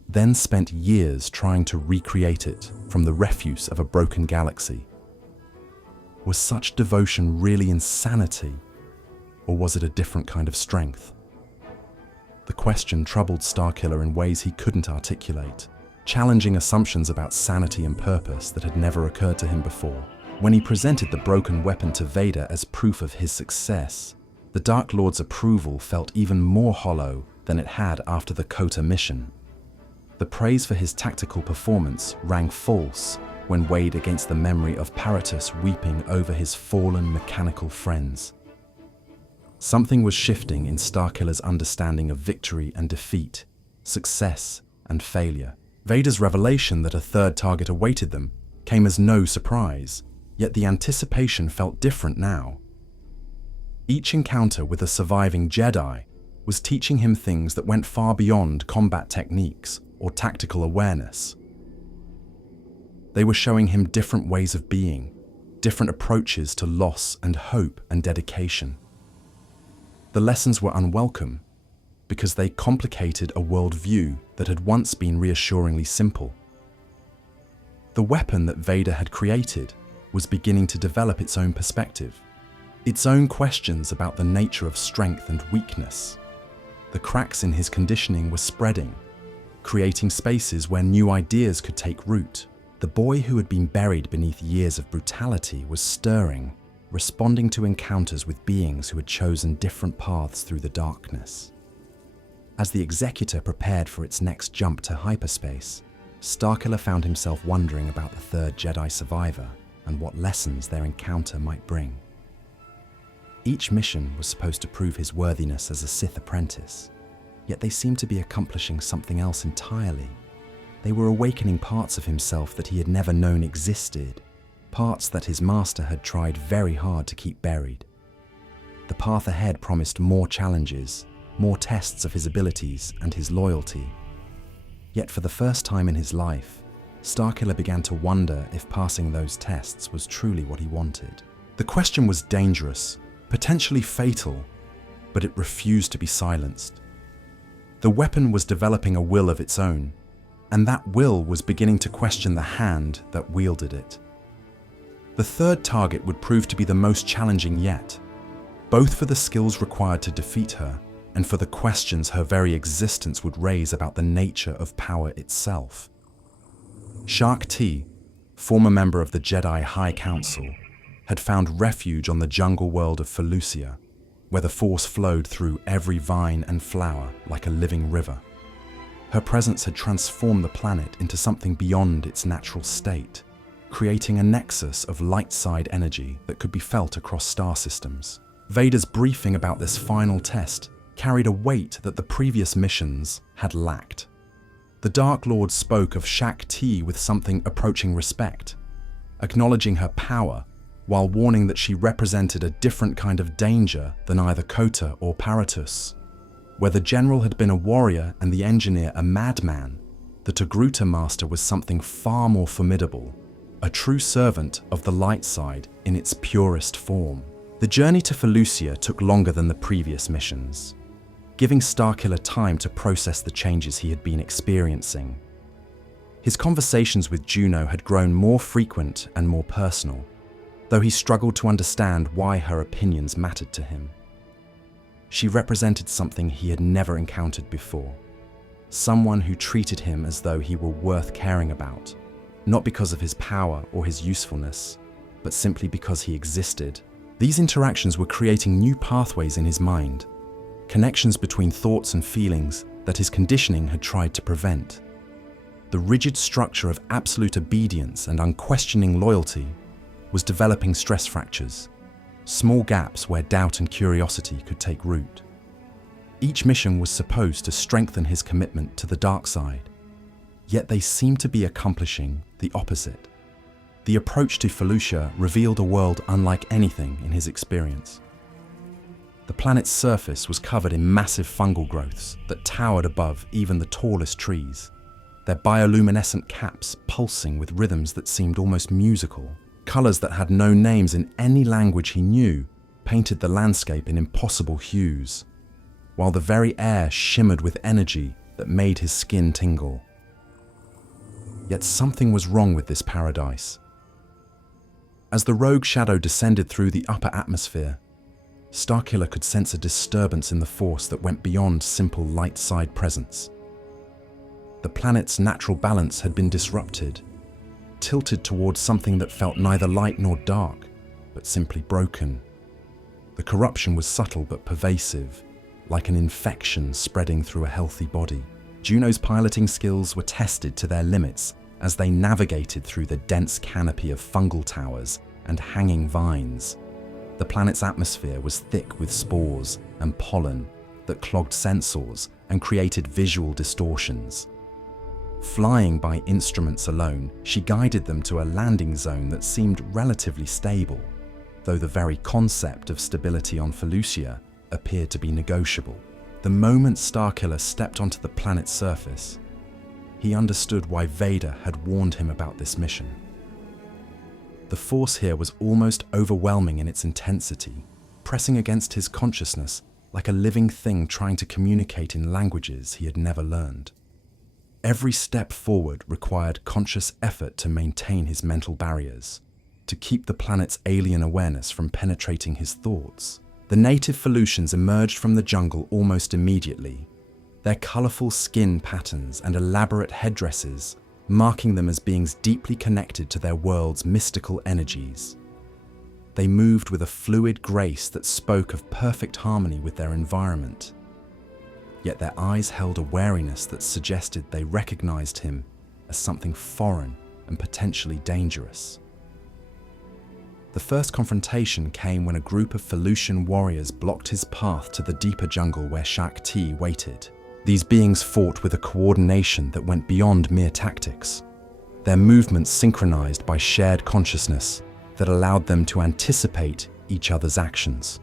then spent years trying to recreate it from the refuse of a broken galaxy. Was such devotion really insanity, or was it a different kind of strength? The question troubled Starkiller in ways he couldn't articulate, challenging assumptions about sanity and purpose that had never occurred to him before. When he presented the broken weapon to Vader as proof of his success, the Dark Lord's approval felt even more hollow than it had after the Kota mission. The praise for his tactical performance rang false when weighed against the memory of Paratus weeping over his fallen mechanical friends. Something was shifting in Starkiller's understanding of victory and defeat, success and failure. Vader's revelation that a third target awaited them came as no surprise, yet the anticipation felt different now. Each encounter with a surviving Jedi was teaching him things that went far beyond combat techniques or tactical awareness. They were showing him different ways of being, different approaches to loss and hope and dedication. The lessons were unwelcome because they complicated a worldview that had once been reassuringly simple. The weapon that Vader had created was beginning to develop its own perspective, its own questions about the nature of strength and weakness. The cracks in his conditioning were spreading, creating spaces where new ideas could take root. The boy who had been buried beneath years of brutality was stirring, responding to encounters with beings who had chosen different paths through the darkness. As the Executor prepared for its next jump to hyperspace, Starkiller found himself wondering about the third Jedi survivor and what lessons their encounter might bring. Each mission was supposed to prove his worthiness as a Sith apprentice, yet they seemed to be accomplishing something else entirely. They were awakening parts of himself that he had never known existed, parts that his master had tried very hard to keep buried. The path ahead promised more challenges, more tests of his abilities and his loyalty. Yet for the first time in his life, Starkiller began to wonder if passing those tests was truly what he wanted. The question was dangerous, potentially fatal, but it refused to be silenced. The weapon was developing a will of its own, and that will was beginning to question the hand that wielded it. The third target would prove to be the most challenging yet, both for the skills required to defeat her and for the questions her very existence would raise about the nature of power itself. Shaak Ti, former member of the Jedi High Council, had found refuge on the jungle world of Felucia, where the Force flowed through every vine and flower like a living river. Her presence had transformed the planet into something beyond its natural state, creating a nexus of light-side energy that could be felt across star systems. Vader's briefing about this final test carried a weight that the previous missions had lacked. The Dark Lord spoke of Shaak Ti with something approaching respect, acknowledging her power while warning that she represented a different kind of danger than either Kota or Paratus. Where the general had been a warrior and the engineer a madman, the Togruta master was something far more formidable, a true servant of the light side in its purest form. The journey to Felucia took longer than the previous missions, giving Starkiller time to process the changes he had been experiencing. His conversations with Juno had grown more frequent and more personal, though he struggled to understand why her opinions mattered to him. She represented something he had never encountered before, someone who treated him as though he were worth caring about, not because of his power or his usefulness, but simply because he existed. These interactions were creating new pathways in his mind, connections between thoughts and feelings that his conditioning had tried to prevent. The rigid structure of absolute obedience and unquestioning loyalty was developing stress fractures, small gaps where doubt and curiosity could take root. Each mission was supposed to strengthen his commitment to the dark side, yet they seemed to be accomplishing the opposite. The approach to Felucia revealed a world unlike anything in his experience. The planet's surface was covered in massive fungal growths that towered above even the tallest trees, their bioluminescent caps pulsing with rhythms that seemed almost musical. Colors that had no names in any language he knew painted the landscape in impossible hues, while the very air shimmered with energy that made his skin tingle. Yet something was wrong with this paradise. As the rogue shadow descended through the upper atmosphere, Starkiller could sense a disturbance in the force that went beyond simple light-side presence. The planet's natural balance had been disrupted, tilted towards something that felt neither light nor dark, but simply broken. The corruption was subtle but pervasive, like an infection spreading through a healthy body. Juno's piloting skills were tested to their limits as they navigated through the dense canopy of fungal towers and hanging vines. The planet's atmosphere was thick with spores and pollen that clogged sensors and created visual distortions. Flying by instruments alone, she guided them to a landing zone that seemed relatively stable, though the very concept of stability on Felucia appeared to be negotiable. The moment Starkiller stepped onto the planet's surface, he understood why Vader had warned him about this mission. The force here was almost overwhelming in its intensity, pressing against his consciousness like a living thing trying to communicate in languages he had never learned. Every step forward required conscious effort to maintain his mental barriers, to keep the planet's alien awareness from penetrating his thoughts. The native Felucians emerged from the jungle almost immediately, their colorful skin patterns and elaborate headdresses marking them as beings deeply connected to their world's mystical energies. They moved with a fluid grace that spoke of perfect harmony with their environment. Yet their eyes held a wariness that suggested they recognized him as something foreign and potentially dangerous. The first confrontation came when a group of Felucian warriors blocked his path to the deeper jungle where Shaak Ti waited. These beings fought with a coordination that went beyond mere tactics, their movements synchronized by shared consciousness that allowed them to anticipate each other's actions.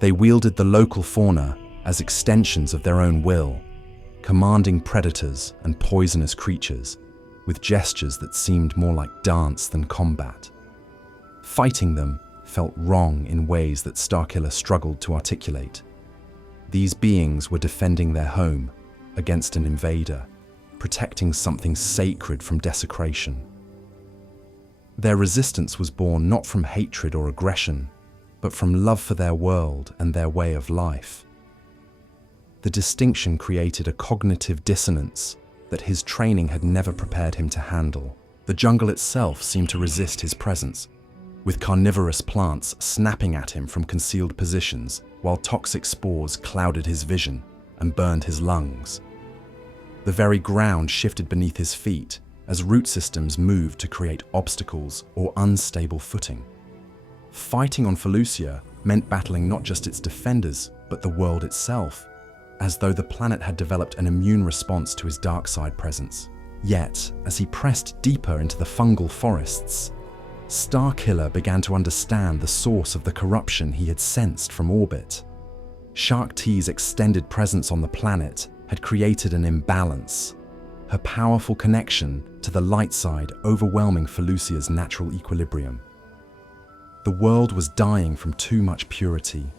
They wielded the local fauna as extensions of their own will, commanding predators and poisonous creatures with gestures that seemed more like dance than combat. Fighting them felt wrong in ways that Starkiller struggled to articulate. These beings were defending their home against an invader, protecting something sacred from desecration. Their resistance was born not from hatred or aggression, but from love for their world and their way of life. The distinction created a cognitive dissonance that his training had never prepared him to handle. The jungle itself seemed to resist his presence, with carnivorous plants snapping at him from concealed positions, while toxic spores clouded his vision and burned his lungs. The very ground shifted beneath his feet as root systems moved to create obstacles or unstable footing. Fighting on Felucia meant battling not just its defenders, but the world itself, as though the planet had developed an immune response to his dark side presence. Yet, as he pressed deeper into the fungal forests, Starkiller began to understand the source of the corruption he had sensed from orbit. Shaak Ti's extended presence on the planet had created an imbalance, her powerful connection to the light side overwhelming Felucia's natural equilibrium. The world was dying from too much purity,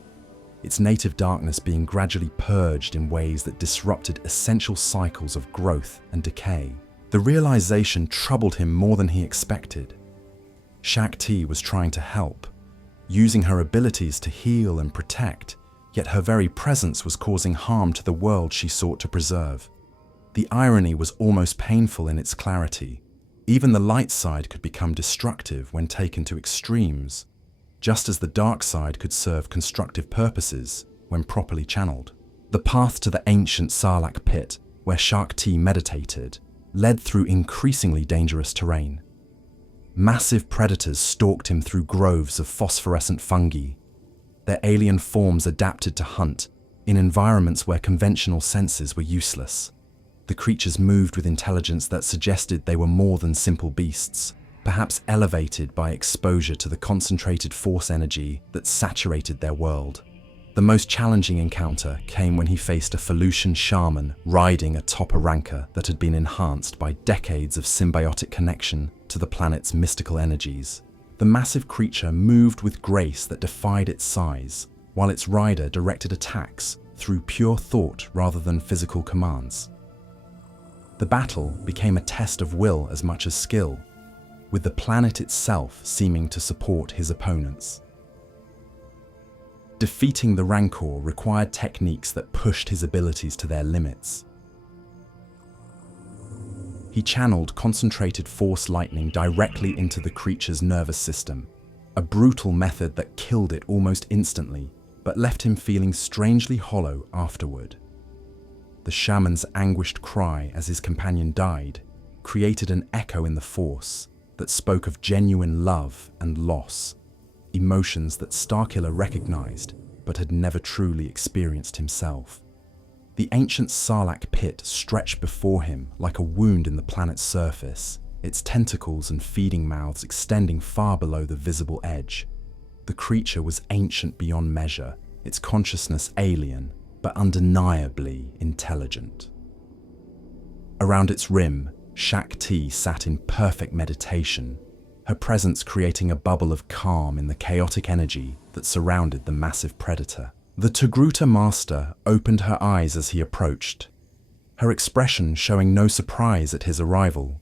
its native darkness being gradually purged in ways that disrupted essential cycles of growth and decay. The realization troubled him more than he expected. Shaak Ti was trying to help, using her abilities to heal and protect, yet her very presence was causing harm to the world she sought to preserve. The irony was almost painful in its clarity. Even the light side could become destructive when taken to extremes, just as the dark side could serve constructive purposes when properly channeled. The path to the ancient Sarlacc pit, where Shaak Ti meditated, led through increasingly dangerous terrain. Massive predators stalked him through groves of phosphorescent fungi, their alien forms adapted to hunt in environments where conventional senses were useless. The creatures moved with intelligence that suggested they were more than simple beasts, perhaps elevated by exposure to the concentrated force energy that saturated their world. The most challenging encounter came when he faced a Felucian shaman riding atop a rancor that had been enhanced by decades of symbiotic connection to the planet's mystical energies. The massive creature moved with grace that defied its size, while its rider directed attacks through pure thought rather than physical commands. The battle became a test of will as much as skill, with the planet itself seeming to support his opponents. Defeating the Rancor required techniques that pushed his abilities to their limits. He channeled concentrated force lightning directly into the creature's nervous system, a brutal method that killed it almost instantly, but left him feeling strangely hollow afterward. The shaman's anguished cry as his companion died created an echo in the force that spoke of genuine love and loss, emotions that Starkiller recognized but had never truly experienced himself. The ancient Sarlacc pit stretched before him like a wound in the planet's surface, its tentacles and feeding mouths extending far below the visible edge. The creature was ancient beyond measure, its consciousness alien, but undeniably intelligent. Around its rim, Shaak Ti sat in perfect meditation, her presence creating a bubble of calm in the chaotic energy that surrounded the massive predator. The Togruta master opened her eyes as he approached, her expression showing no surprise at his arrival.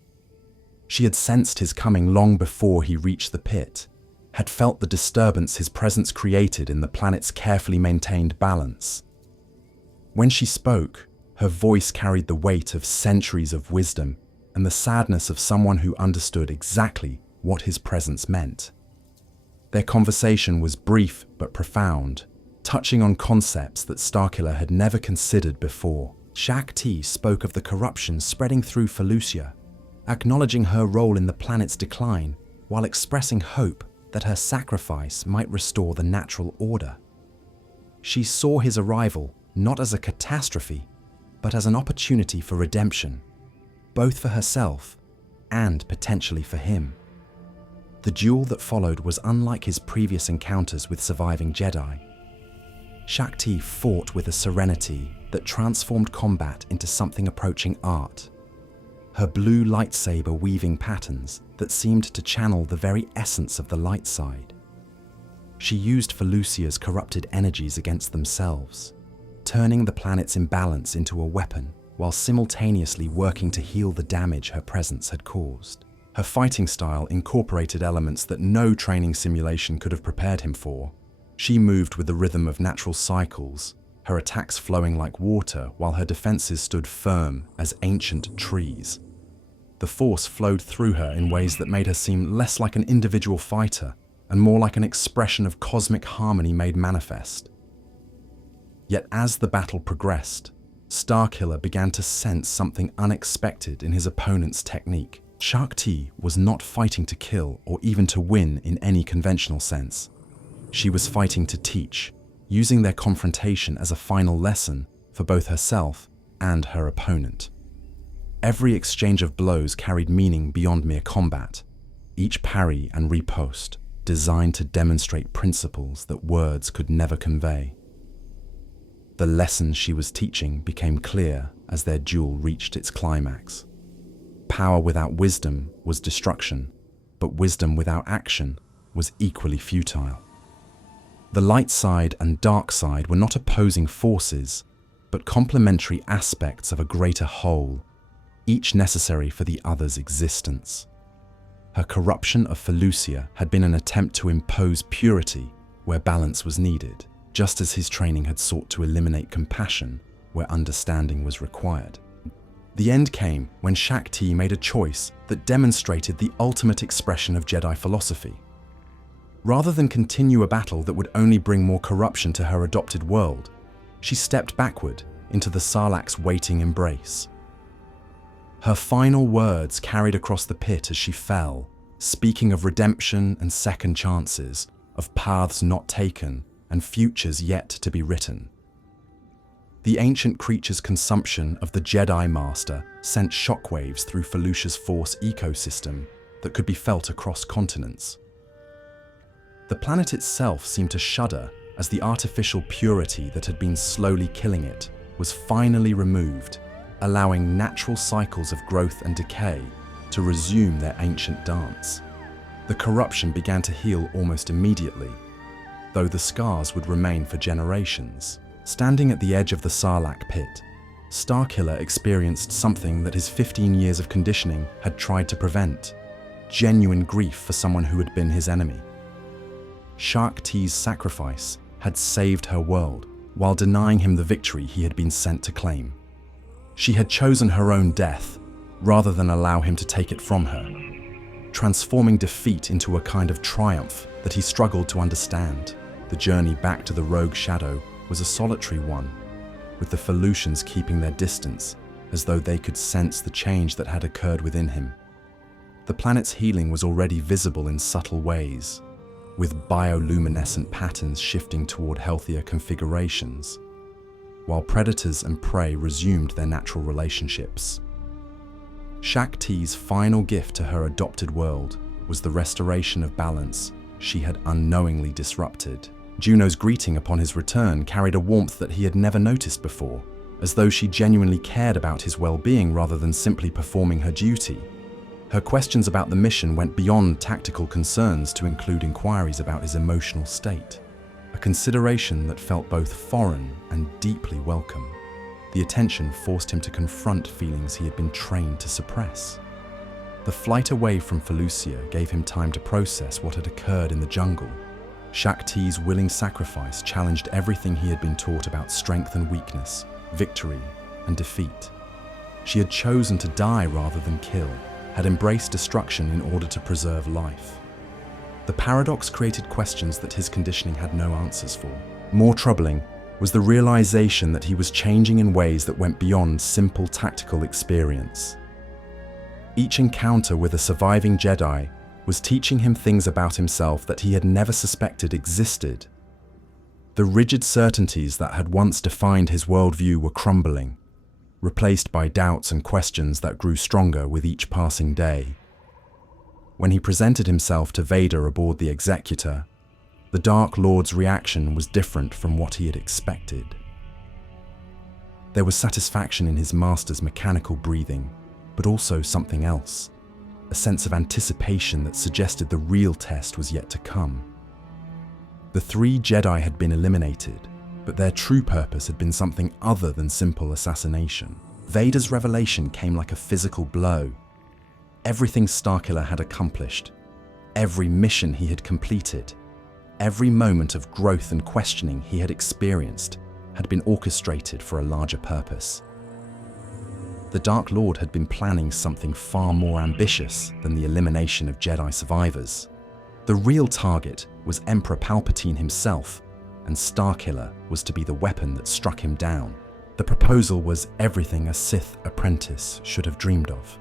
She had sensed his coming long before he reached the pit, had felt the disturbance his presence created in the planet's carefully maintained balance. When she spoke, her voice carried the weight of centuries of wisdom and the sadness of someone who understood exactly what his presence meant. Their conversation was brief but profound, touching on concepts that Starkiller had never considered before. Shaak Ti spoke of the corruption spreading through Felucia, acknowledging her role in the planet's decline while expressing hope that her sacrifice might restore the natural order. She saw his arrival not as a catastrophe, but as an opportunity for redemption, both for herself and potentially for him. The duel that followed was unlike his previous encounters with surviving Jedi. Shaak Ti fought with a serenity that transformed combat into something approaching art, her blue lightsaber weaving patterns that seemed to channel the very essence of the light side. She used Felucia's corrupted energies against themselves, turning the planet's imbalance into a weapon while simultaneously working to heal the damage her presence had caused. Her fighting style incorporated elements that no training simulation could have prepared him for. She moved with the rhythm of natural cycles, her attacks flowing like water while her defenses stood firm as ancient trees. The force flowed through her in ways that made her seem less like an individual fighter and more like an expression of cosmic harmony made manifest. Yet as the battle progressed, Starkiller began to sense something unexpected in his opponent's technique. Shaak Ti was not fighting to kill or even to win in any conventional sense. She was fighting to teach, using their confrontation as a final lesson for both herself and her opponent. Every exchange of blows carried meaning beyond mere combat, each parry and riposte designed to demonstrate principles that words could never convey. The lesson she was teaching became clear as their duel reached its climax. Power without wisdom was destruction, but wisdom without action was equally futile. The light side and dark side were not opposing forces, but complementary aspects of a greater whole, each necessary for the other's existence. Her corruption of Felucia had been an attempt to impose purity where balance was needed, just as his training had sought to eliminate compassion where understanding was required. The end came when Shaak Ti made a choice that demonstrated the ultimate expression of Jedi philosophy. Rather than continue a battle that would only bring more corruption to her adopted world, she stepped backward into the Sarlacc's waiting embrace. Her final words carried across the pit as she fell, speaking of redemption and second chances, of paths not taken and futures yet to be written. The ancient creature's consumption of the Jedi Master sent shockwaves through Felucia's Force ecosystem, that could be felt across continents. The planet itself seemed to shudder as the artificial purity that had been slowly killing it was finally removed, allowing natural cycles of growth and decay to resume their ancient dance. The corruption began to heal almost immediately, though the scars would remain for generations. Standing at the edge of the Sarlacc pit, Starkiller experienced something that his 15 years of conditioning had tried to prevent: genuine grief for someone who had been his enemy. Shaak Ti's sacrifice had saved her world, while denying him the victory he had been sent to claim. She had chosen her own death, rather than allow him to take it from her, transforming defeat into a kind of triumph that he struggled to understand. The journey back to the rogue shadow was a solitary one, with the Felucians keeping their distance, as though they could sense the change that had occurred within him. The planet's healing was already visible in subtle ways, with bioluminescent patterns shifting toward healthier configurations, while predators and prey resumed their natural relationships. Shaak Ti's final gift to her adopted world was the restoration of balance she had unknowingly disrupted. Juno's greeting upon his return carried a warmth that he had never noticed before, as though she genuinely cared about his well-being rather than simply performing her duty. Her questions about the mission went beyond tactical concerns to include inquiries about his emotional state, a consideration that felt both foreign and deeply welcome. The attention forced him to confront feelings he had been trained to suppress. The flight away from Felucia gave him time to process what had occurred in the jungle. Shaak Ti's willing sacrifice challenged everything he had been taught about strength and weakness, victory and defeat. She had chosen to die rather than kill, had embraced destruction in order to preserve life. The paradox created questions that his conditioning had no answers for. More troubling was the realization that he was changing in ways that went beyond simple tactical experience. Each encounter with a surviving Jedi was teaching him things about himself that he had never suspected existed. The rigid certainties that had once defined his worldview were crumbling, replaced by doubts and questions that grew stronger with each passing day. When he presented himself to Vader aboard the Executor, the Dark Lord's reaction was different from what he had expected. There was satisfaction in his master's mechanical breathing, but also something else, a sense of anticipation that suggested the real test was yet to come. The 3 Jedi had been eliminated, but their true purpose had been something other than simple assassination. Vader's revelation came like a physical blow. Everything Starkiller had accomplished, every mission he had completed, every moment of growth and questioning he had experienced had been orchestrated for a larger purpose. The Dark Lord had been planning something far more ambitious than the elimination of Jedi survivors. The real target was Emperor Palpatine himself, and Starkiller was to be the weapon that struck him down. The proposal was everything a Sith apprentice should have dreamed of.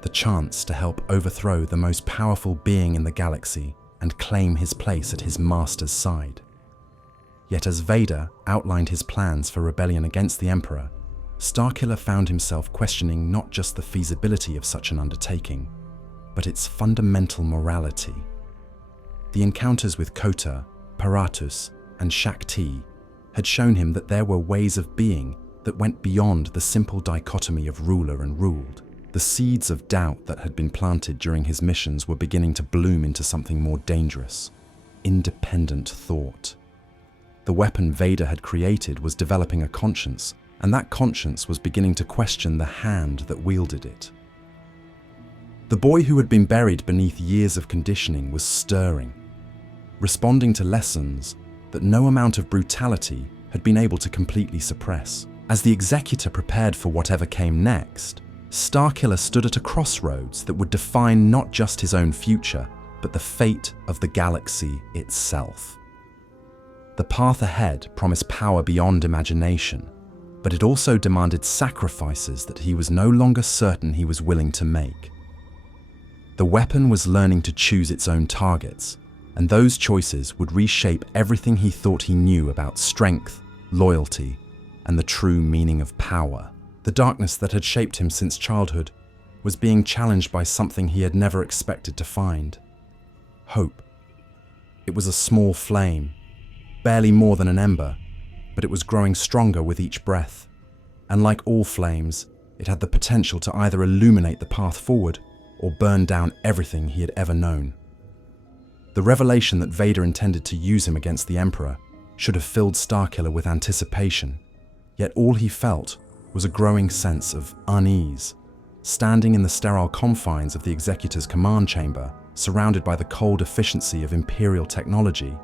The chance to help overthrow the most powerful being in the galaxy and claim his place at his master's side. Yet as Vader outlined his plans for rebellion against the Emperor, Starkiller found himself questioning not just the feasibility of such an undertaking, but its fundamental morality. The encounters with Kota, Paratus, and Shaak Ti had shown him that there were ways of being that went beyond the simple dichotomy of ruler and ruled. The seeds of doubt that had been planted during his missions were beginning to bloom into something more dangerous: independent thought. The weapon Vader had created was developing a conscience, and that conscience was beginning to question the hand that wielded it. The boy who had been buried beneath years of conditioning was stirring, responding to lessons that no amount of brutality had been able to completely suppress. As the Executor prepared for whatever came next, Starkiller stood at a crossroads that would define not just his own future, but the fate of the galaxy itself. The path ahead promised power beyond imagination, but it also demanded sacrifices that he was no longer certain he was willing to make. The weapon was learning to choose its own targets, and those choices would reshape everything he thought he knew about strength, loyalty, and the true meaning of power. The darkness that had shaped him since childhood was being challenged by something he had never expected to find: hope. It was a small flame, barely more than an ember, but it was growing stronger with each breath. And like all flames, it had the potential to either illuminate the path forward or burn down everything he had ever known. The revelation that Vader intended to use him against the Emperor should have filled Starkiller with anticipation, yet all he felt was a growing sense of unease. Standing in the sterile confines of the Executor's command chamber, surrounded by the cold efficiency of Imperial technology,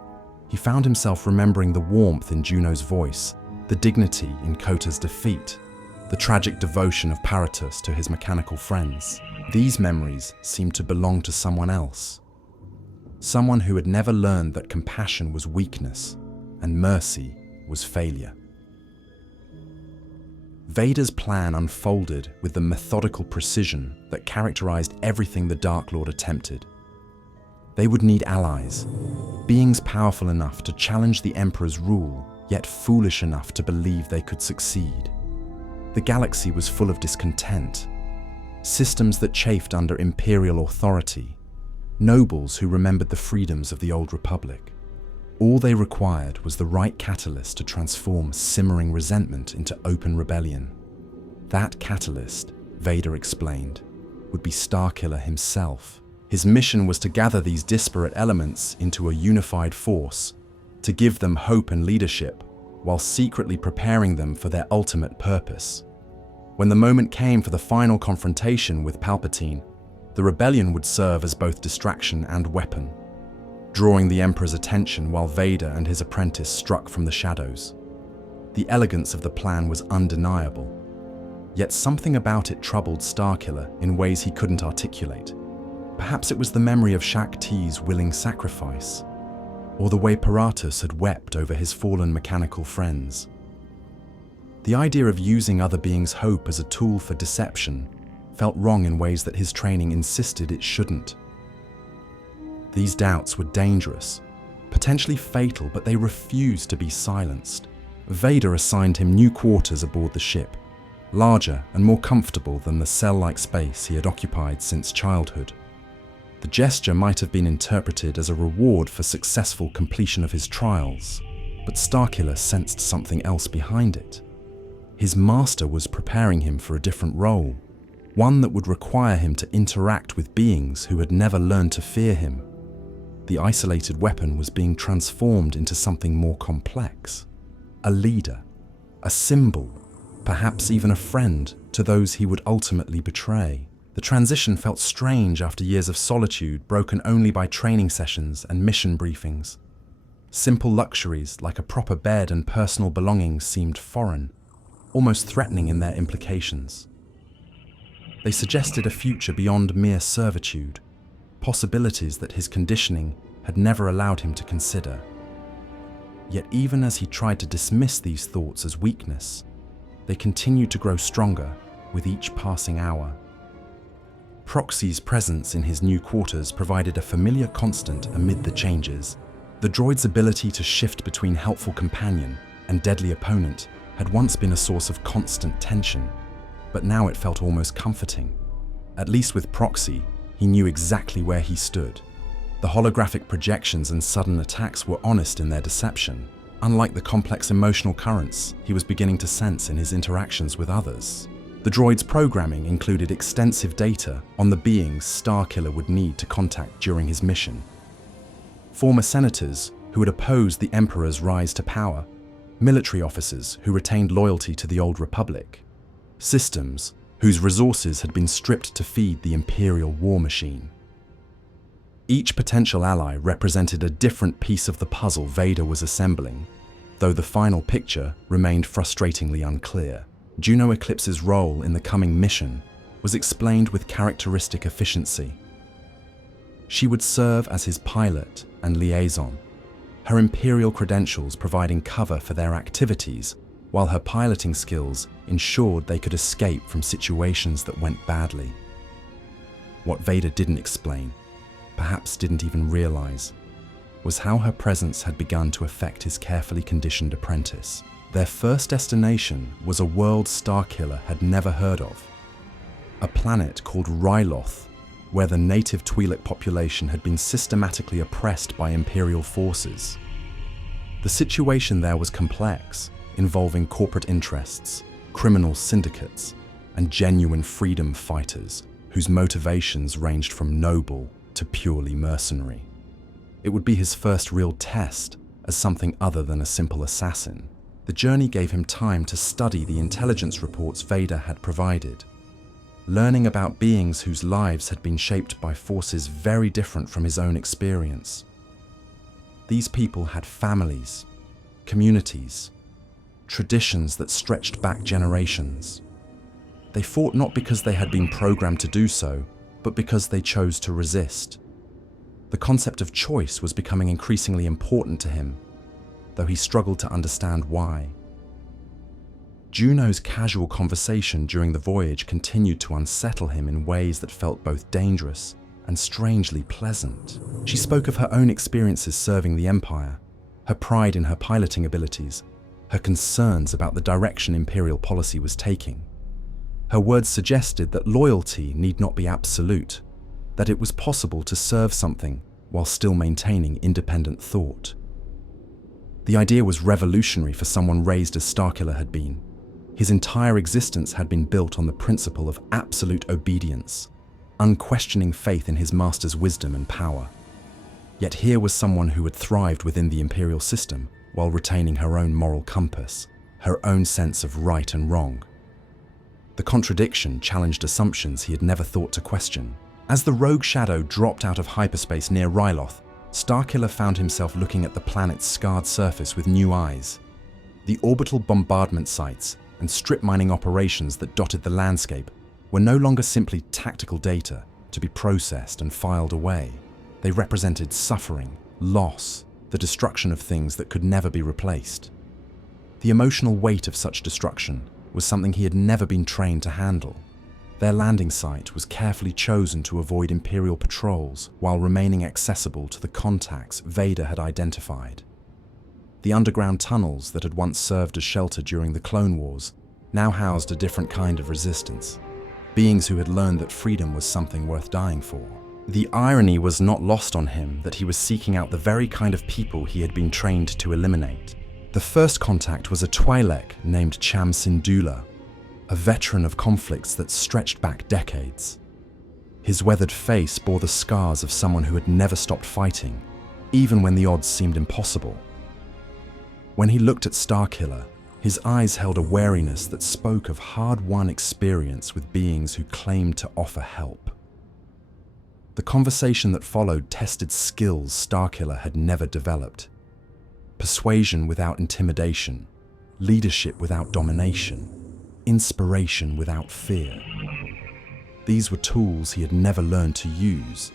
he found himself remembering the warmth in Juno's voice, the dignity in Kota's defeat, the tragic devotion of Paratus to his mechanical friends. These memories seemed to belong to someone else. Someone who had never learned that compassion was weakness and mercy was failure. Vader's plan unfolded with the methodical precision that characterized everything the Dark Lord attempted. They would need allies, beings powerful enough to challenge the Emperor's rule, yet foolish enough to believe they could succeed. The galaxy was full of discontent, systems that chafed under Imperial authority, nobles who remembered the freedoms of the Old Republic. All they required was the right catalyst to transform simmering resentment into open rebellion. That catalyst, Vader explained, would be Starkiller himself. His mission was to gather these disparate elements into a unified force, to give them hope and leadership, while secretly preparing them for their ultimate purpose. When the moment came for the final confrontation with Palpatine, the rebellion would serve as both distraction and weapon, drawing the Emperor's attention while Vader and his apprentice struck from the shadows. The elegance of the plan was undeniable, yet something about it troubled Starkiller in ways he couldn't articulate. Perhaps it was the memory of Shaak Ti's willing sacrifice, or the way Paratus had wept over his fallen mechanical friends. The idea of using other beings' hope as a tool for deception felt wrong in ways that his training insisted it shouldn't. These doubts were dangerous, potentially fatal, but they refused to be silenced. Vader assigned him new quarters aboard the ship, larger and more comfortable than the cell-like space he had occupied since childhood. The gesture might have been interpreted as a reward for successful completion of his trials, but Starkiller sensed something else behind it. His master was preparing him for a different role, one that would require him to interact with beings who had never learned to fear him. The isolated weapon was being transformed into something more complex. A leader, a symbol, perhaps even a friend to those he would ultimately betray. The transition felt strange after years of solitude broken only by training sessions and mission briefings. Simple luxuries like a proper bed and personal belongings seemed foreign, almost threatening in their implications. They suggested a future beyond mere servitude, possibilities that his conditioning had never allowed him to consider. Yet even as he tried to dismiss these thoughts as weakness, they continued to grow stronger with each passing hour. Proxy's presence in his new quarters provided a familiar constant amid the changes. The droid's ability to shift between helpful companion and deadly opponent had once been a source of constant tension, but now it felt almost comforting. At least with Proxy, he knew exactly where he stood. The holographic projections and sudden attacks were honest in their deception, unlike the complex emotional currents he was beginning to sense in his interactions with others. The droid's programming included extensive data on the beings Starkiller would need to contact during his mission. Former senators who had opposed the Emperor's rise to power, military officers who retained loyalty to the Old Republic, systems whose resources had been stripped to feed the Imperial war machine. Each potential ally represented a different piece of the puzzle Vader was assembling, though the final picture remained frustratingly unclear. Juno Eclipse's role in the coming mission was explained with characteristic efficiency. She would serve as his pilot and liaison, her Imperial credentials providing cover for their activities, while her piloting skills ensured they could escape from situations that went badly. What Vader didn't explain, perhaps didn't even realize, was how her presence had begun to affect his carefully conditioned apprentice. Their first destination was a world Starkiller had never heard of. a planet called Ryloth, where the native Twi'lek population had been systematically oppressed by Imperial forces. The situation there was complex, involving corporate interests, criminal syndicates, and genuine freedom fighters whose motivations ranged from noble to purely mercenary. It would be his first real test as something other than a simple assassin. The journey gave him time to study the intelligence reports Vader had provided, learning about beings whose lives had been shaped by forces very different from his own experience. These people had families, communities, traditions that stretched back generations. They fought not because they had been programmed to do so, but because they chose to resist. The concept of choice was becoming increasingly important to him, though he struggled to understand why. Juno's casual conversation during the voyage continued to unsettle him in ways that felt both dangerous and strangely pleasant. She spoke of her own experiences serving the Empire, her pride in her piloting abilities, her concerns about the direction Imperial policy was taking. Her words suggested that loyalty need not be absolute, that it was possible to serve something while still maintaining independent thought. The idea was revolutionary for someone raised as Starkiller had been. His entire existence had been built on the principle of absolute obedience, unquestioning faith in his master's wisdom and power. Yet here was someone who had thrived within the Imperial system while retaining her own moral compass, her own sense of right and wrong. The contradiction challenged assumptions he had never thought to question. As the rogue shadow dropped out of hyperspace near Ryloth, Starkiller found himself looking at the planet's scarred surface with new eyes. The orbital bombardment sites and strip mining operations that dotted the landscape were no longer simply tactical data to be processed and filed away. They represented suffering, loss, the destruction of things that could never be replaced. The emotional weight of such destruction was something he had never been trained to handle. Their landing site was carefully chosen to avoid Imperial patrols while remaining accessible to the contacts Vader had identified. The underground tunnels that had once served as shelter during the Clone Wars now housed a different kind of resistance, beings who had learned that freedom was something worth dying for. The irony was not lost on him that he was seeking out the very kind of people he had been trained to eliminate. The first contact was a Twi'lek named Cham Syndulla, a veteran of conflicts that stretched back decades. His weathered face bore the scars of someone who had never stopped fighting, even when the odds seemed impossible. When he looked at Starkiller, his eyes held a wariness that spoke of hard-won experience with beings who claimed to offer help. The conversation that followed tested skills Starkiller had never developed. Persuasion without intimidation, leadership without domination, inspiration without fear. These were tools he had never learned to use,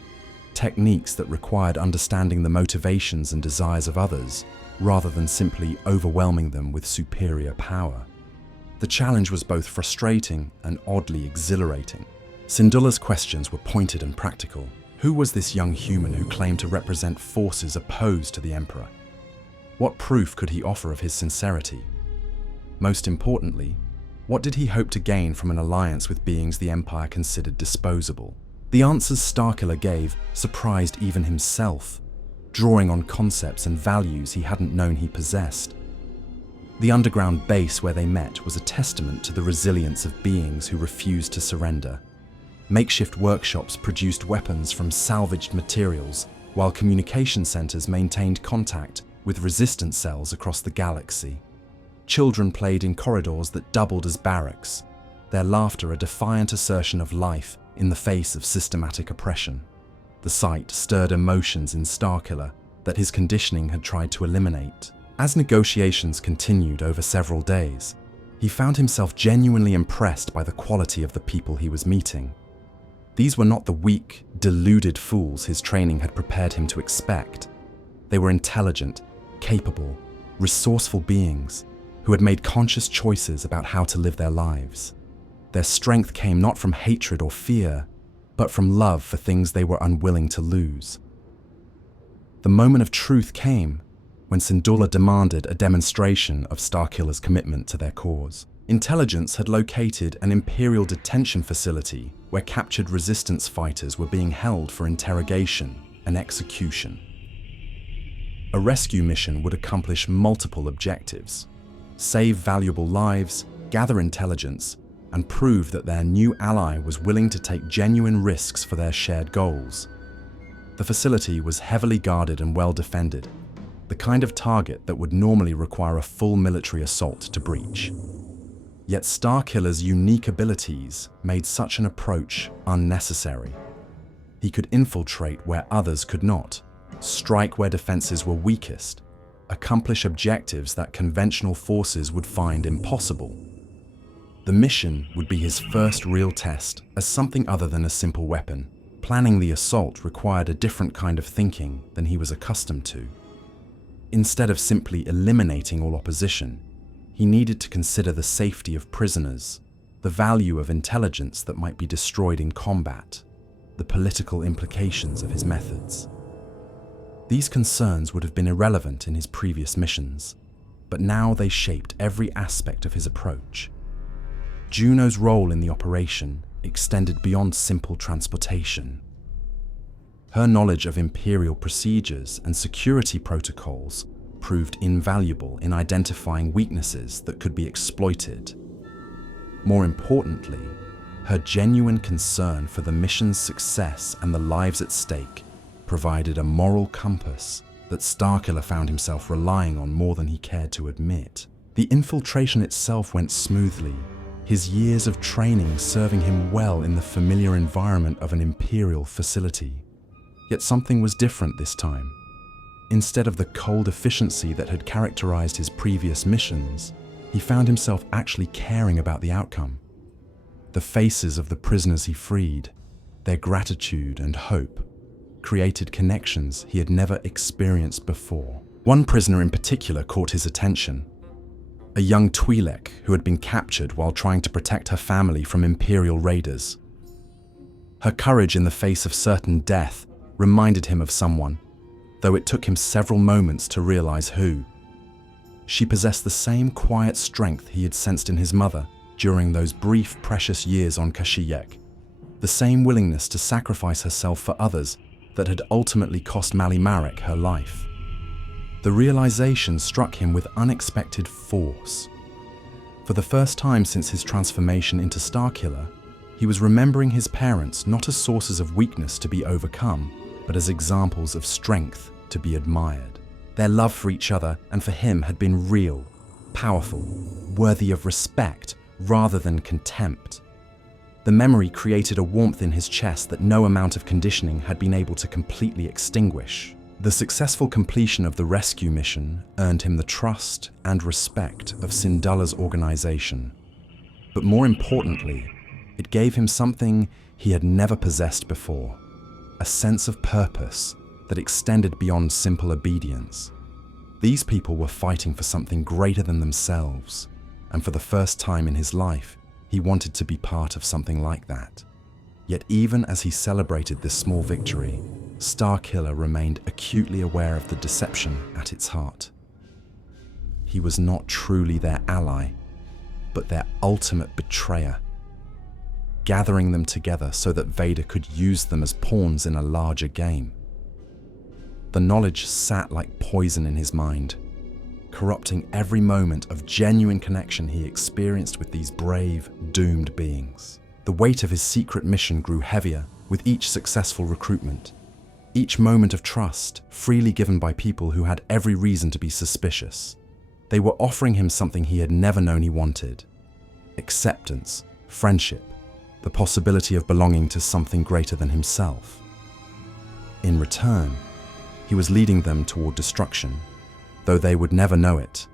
techniques that required understanding the motivations and desires of others, rather than simply overwhelming them with superior power. The challenge was both frustrating and oddly exhilarating. Syndulla's questions were pointed and practical. Who was this young human who claimed to represent forces opposed to the Emperor? What proof could he offer of his sincerity? Most importantly, what did he hope to gain from an alliance with beings the Empire considered disposable? The answers Starkiller gave surprised even himself, drawing on concepts and values he hadn't known he possessed. The underground base where they met was a testament to the resilience of beings who refused to surrender. Makeshift workshops produced weapons from salvaged materials, while communication centers maintained contact with resistance cells across the galaxy. Children played in corridors that doubled as barracks, their laughter a defiant assertion of life in the face of systematic oppression. The sight stirred emotions in Starkiller that his conditioning had tried to eliminate. As negotiations continued over several days, he found himself genuinely impressed by the quality of the people he was meeting. These were not the weak, deluded fools his training had prepared him to expect. They were intelligent, capable, resourceful beings who had made conscious choices about how to live their lives. Their strength came not from hatred or fear, but from love for things they were unwilling to lose. The moment of truth came when Syndulla demanded a demonstration of Starkiller's commitment to their cause. Intelligence had located an Imperial detention facility where captured resistance fighters were being held for interrogation and execution. A rescue mission would accomplish multiple objectives: save valuable lives, gather intelligence, and prove that their new ally was willing to take genuine risks for their shared goals. The facility was heavily guarded and well defended, the kind of target that would normally require a full military assault to breach. Yet Starkiller's unique abilities made such an approach unnecessary. He could infiltrate where others could not, strike where defenses were weakest, accomplish objectives that conventional forces would find impossible. The mission would be his first real test as something other than a simple weapon. Planning the assault required a different kind of thinking than he was accustomed to. Instead of simply eliminating all opposition, he needed to consider the safety of prisoners, the value of intelligence that might be destroyed in combat, the political implications of his methods. These concerns would have been irrelevant in his previous missions, but now they shaped every aspect of his approach. Juno's role in the operation extended beyond simple transportation. Her knowledge of Imperial procedures and security protocols proved invaluable in identifying weaknesses that could be exploited. More importantly, her genuine concern for the mission's success and the lives at stake provided a moral compass that Starkiller found himself relying on more than he cared to admit. The infiltration itself went smoothly, his years of training serving him well in the familiar environment of an Imperial facility. Yet something was different this time. Instead of the cold efficiency that had characterized his previous missions, he found himself actually caring about the outcome. The faces of the prisoners he freed, their gratitude and hope, created connections he had never experienced before. One prisoner in particular caught his attention. A young Twi'lek who had been captured while trying to protect her family from Imperial raiders. Her courage in the face of certain death reminded him of someone, though it took him several moments to realize who. She possessed the same quiet strength he had sensed in his mother during those brief, precious years on Kashyyyk, the same willingness to sacrifice herself for others that had ultimately cost Marek her life. The realization struck him with unexpected force. For the first time since his transformation into Starkiller, he was remembering his parents not as sources of weakness to be overcome, but as examples of strength to be admired. Their love for each other and for him had been real, powerful, worthy of respect rather than contempt. The memory created a warmth in his chest that no amount of conditioning had been able to completely extinguish. The successful completion of the rescue mission earned him the trust and respect of Syndulla's organization. But more importantly, it gave him something he had never possessed before: a sense of purpose that extended beyond simple obedience. These people were fighting for something greater than themselves, and for the first time in his life, he wanted to be part of something like that. Yet even as he celebrated this small victory, Starkiller remained acutely aware of the deception at its heart. He was not truly their ally, but their ultimate betrayer, gathering them together so that Vader could use them as pawns in a larger game. The knowledge sat like poison in his mind, corrupting every moment of genuine connection he experienced with these brave, doomed beings. The weight of his secret mission grew heavier with each successful recruitment, each moment of trust freely given by people who had every reason to be suspicious. They were offering him something he had never known he wanted: acceptance, friendship, the possibility of belonging to something greater than himself. In return, he was leading them toward destruction, though they would never know it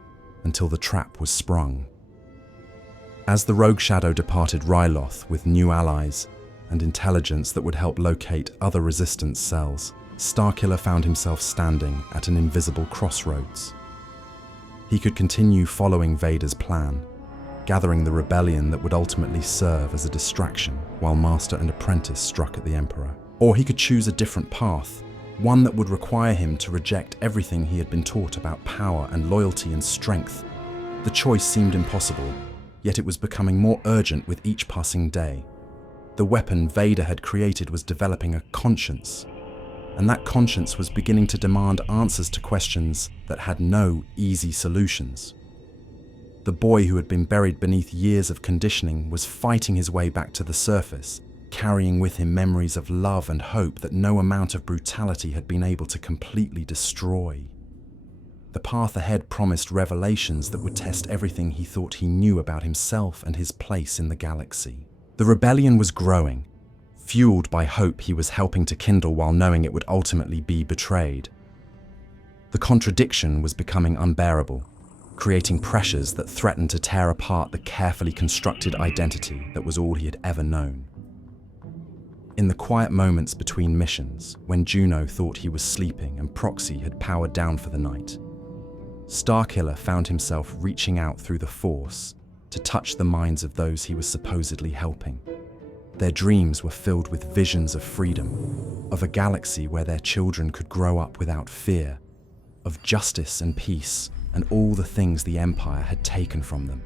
until the trap was sprung. As the Rogue Shadow departed Ryloth with new allies and intelligence that would help locate other resistance cells, Starkiller found himself standing at an invisible crossroads. He could continue following Vader's plan, gathering the rebellion that would ultimately serve as a distraction while Master and Apprentice struck at the Emperor. Or he could choose a different path, one that would require him to reject everything he had been taught about power and loyalty and strength. The choice seemed impossible, yet it was becoming more urgent with each passing day. The weapon Vader had created was developing a conscience, and that conscience was beginning to demand answers to questions that had no easy solutions. The boy who had been buried beneath years of conditioning was fighting his way back to the surface, carrying with him memories of love and hope that no amount of brutality had been able to completely destroy. The path ahead promised revelations that would test everything he thought he knew about himself and his place in the galaxy. The rebellion was growing, fueled by hope he was helping to kindle while knowing it would ultimately be betrayed. The contradiction was becoming unbearable, creating pressures that threatened to tear apart the carefully constructed identity that was all he had ever known. In the quiet moments between missions, when Juno thought he was sleeping and Proxy had powered down for the night, Starkiller found himself reaching out through the Force to touch the minds of those he was supposedly helping. Their dreams were filled with visions of freedom, of a galaxy where their children could grow up without fear, of justice and peace and all the things the Empire had taken from them.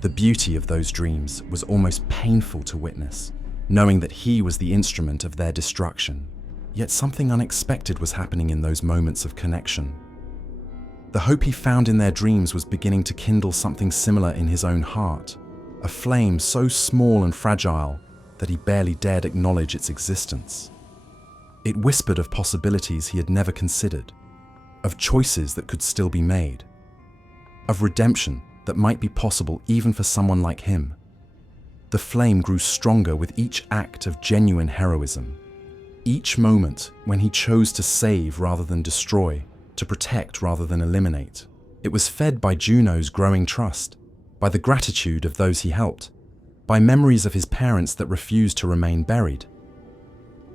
The beauty of those dreams was almost painful to witness, knowing that he was the instrument of their destruction. Yet something unexpected was happening in those moments of connection. The hope he found in their dreams was beginning to kindle something similar in his own heart, a flame so small and fragile that he barely dared acknowledge its existence. It whispered of possibilities he had never considered, of choices that could still be made, of redemption that might be possible even for someone like him. The flame grew stronger with each act of genuine heroism, each moment when he chose to save rather than destroy, to protect rather than eliminate. It was fed by Juno's growing trust, by the gratitude of those he helped, by memories of his parents that refused to remain buried.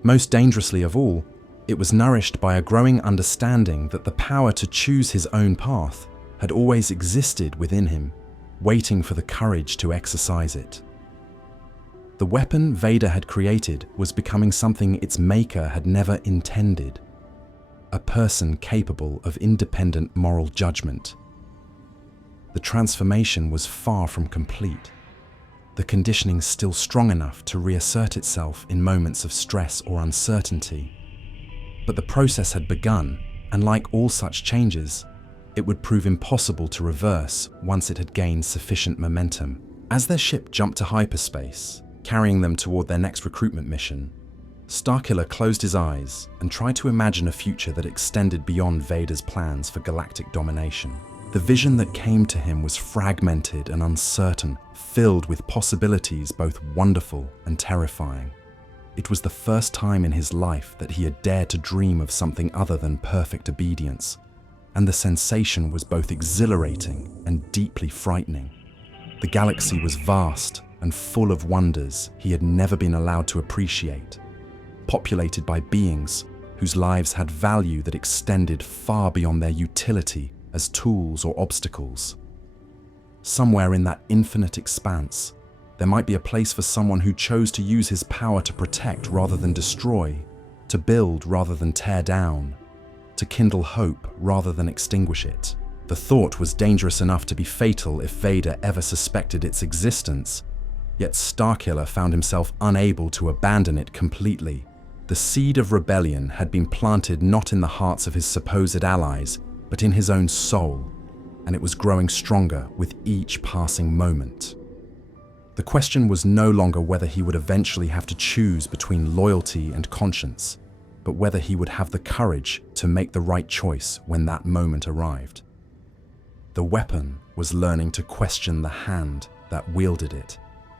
Most dangerously of all, it was nourished by a growing understanding that the power to choose his own path had always existed within him, waiting for the courage to exercise it. The weapon Vader had created was becoming something its maker had never intended, a person capable of independent moral judgment. The transformation was far from complete, the conditioning still strong enough to reassert itself in moments of stress or uncertainty. But the process had begun, and like all such changes, it would prove impossible to reverse once it had gained sufficient momentum. As their ship jumped to hyperspace, carrying them toward their next recruitment mission, Starkiller closed his eyes and tried to imagine a future that extended beyond Vader's plans for galactic domination. The vision that came to him was fragmented and uncertain, filled with possibilities both wonderful and terrifying. It was the first time in his life that he had dared to dream of something other than perfect obedience, and the sensation was both exhilarating and deeply frightening. The galaxy was vast and full of wonders he had never been allowed to appreciate, populated by beings whose lives had value that extended far beyond their utility as tools or obstacles. Somewhere in that infinite expanse, there might be a place for someone who chose to use his power to protect rather than destroy, to build rather than tear down, to kindle hope rather than extinguish it. The thought was dangerous enough to be fatal if Vader ever suspected its existence, yet Starkiller found himself unable to abandon it completely. The seed of rebellion had been planted not in the hearts of his supposed allies, but in his own soul, and it was growing stronger with each passing moment. The question was no longer whether he would eventually have to choose between loyalty and conscience, but whether he would have the courage to make the right choice when that moment arrived. The weapon was learning to question the hand that wielded it,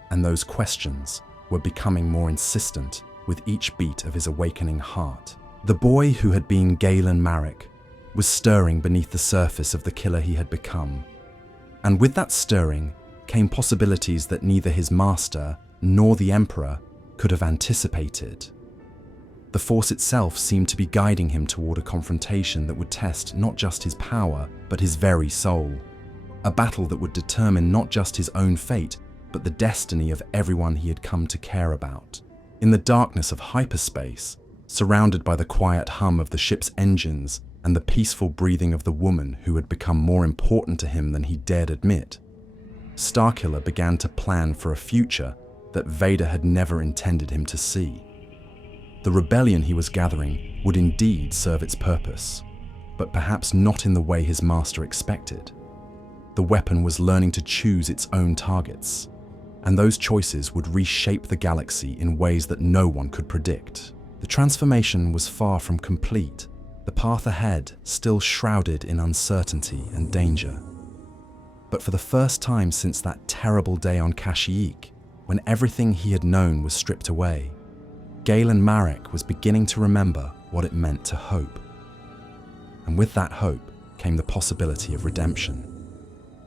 and those questions were becoming more insistent with each beat of his awakening heart. The boy who had been Galen Marek was stirring beneath the surface of the killer he had become, and with that stirring came possibilities that neither his master nor the Emperor could have anticipated. The Force itself seemed to be guiding him toward a confrontation that would test not just his power, but his very soul. A battle that would determine not just his own fate, but the destiny of everyone he had come to care about. In the darkness of hyperspace, surrounded by the quiet hum of the ship's engines and the peaceful breathing of the woman who had become more important to him than he dared admit, Starkiller began to plan for a future that Vader had never intended him to see. The rebellion he was gathering would indeed serve its purpose, but perhaps not in the way his master expected. The weapon was learning to choose its own targets, and those choices would reshape the galaxy in ways that no one could predict. The transformation was far from complete, the path ahead still shrouded in uncertainty and danger. But for the first time since that terrible day on Kashyyyk, when everything he had known was stripped away, Galen Marek was beginning to remember what it meant to hope. And with that hope came the possibility of redemption.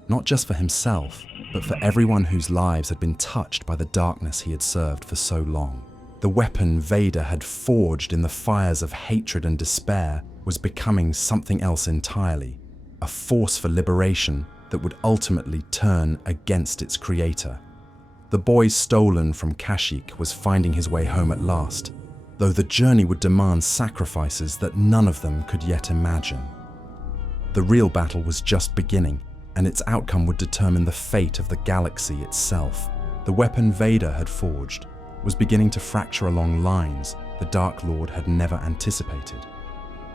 Not just for himself, but for everyone whose lives had been touched by the darkness he had served for so long. The weapon Vader had forged in the fires of hatred and despair was becoming something else entirely, a force for liberation that would ultimately turn against its creator. The boy stolen from Kashyyyk was finding his way home at last, though the journey would demand sacrifices that none of them could yet imagine. The real battle was just beginning, and its outcome would determine the fate of the galaxy itself. The weapon Vader had forged was beginning to fracture along lines the Dark Lord had never anticipated,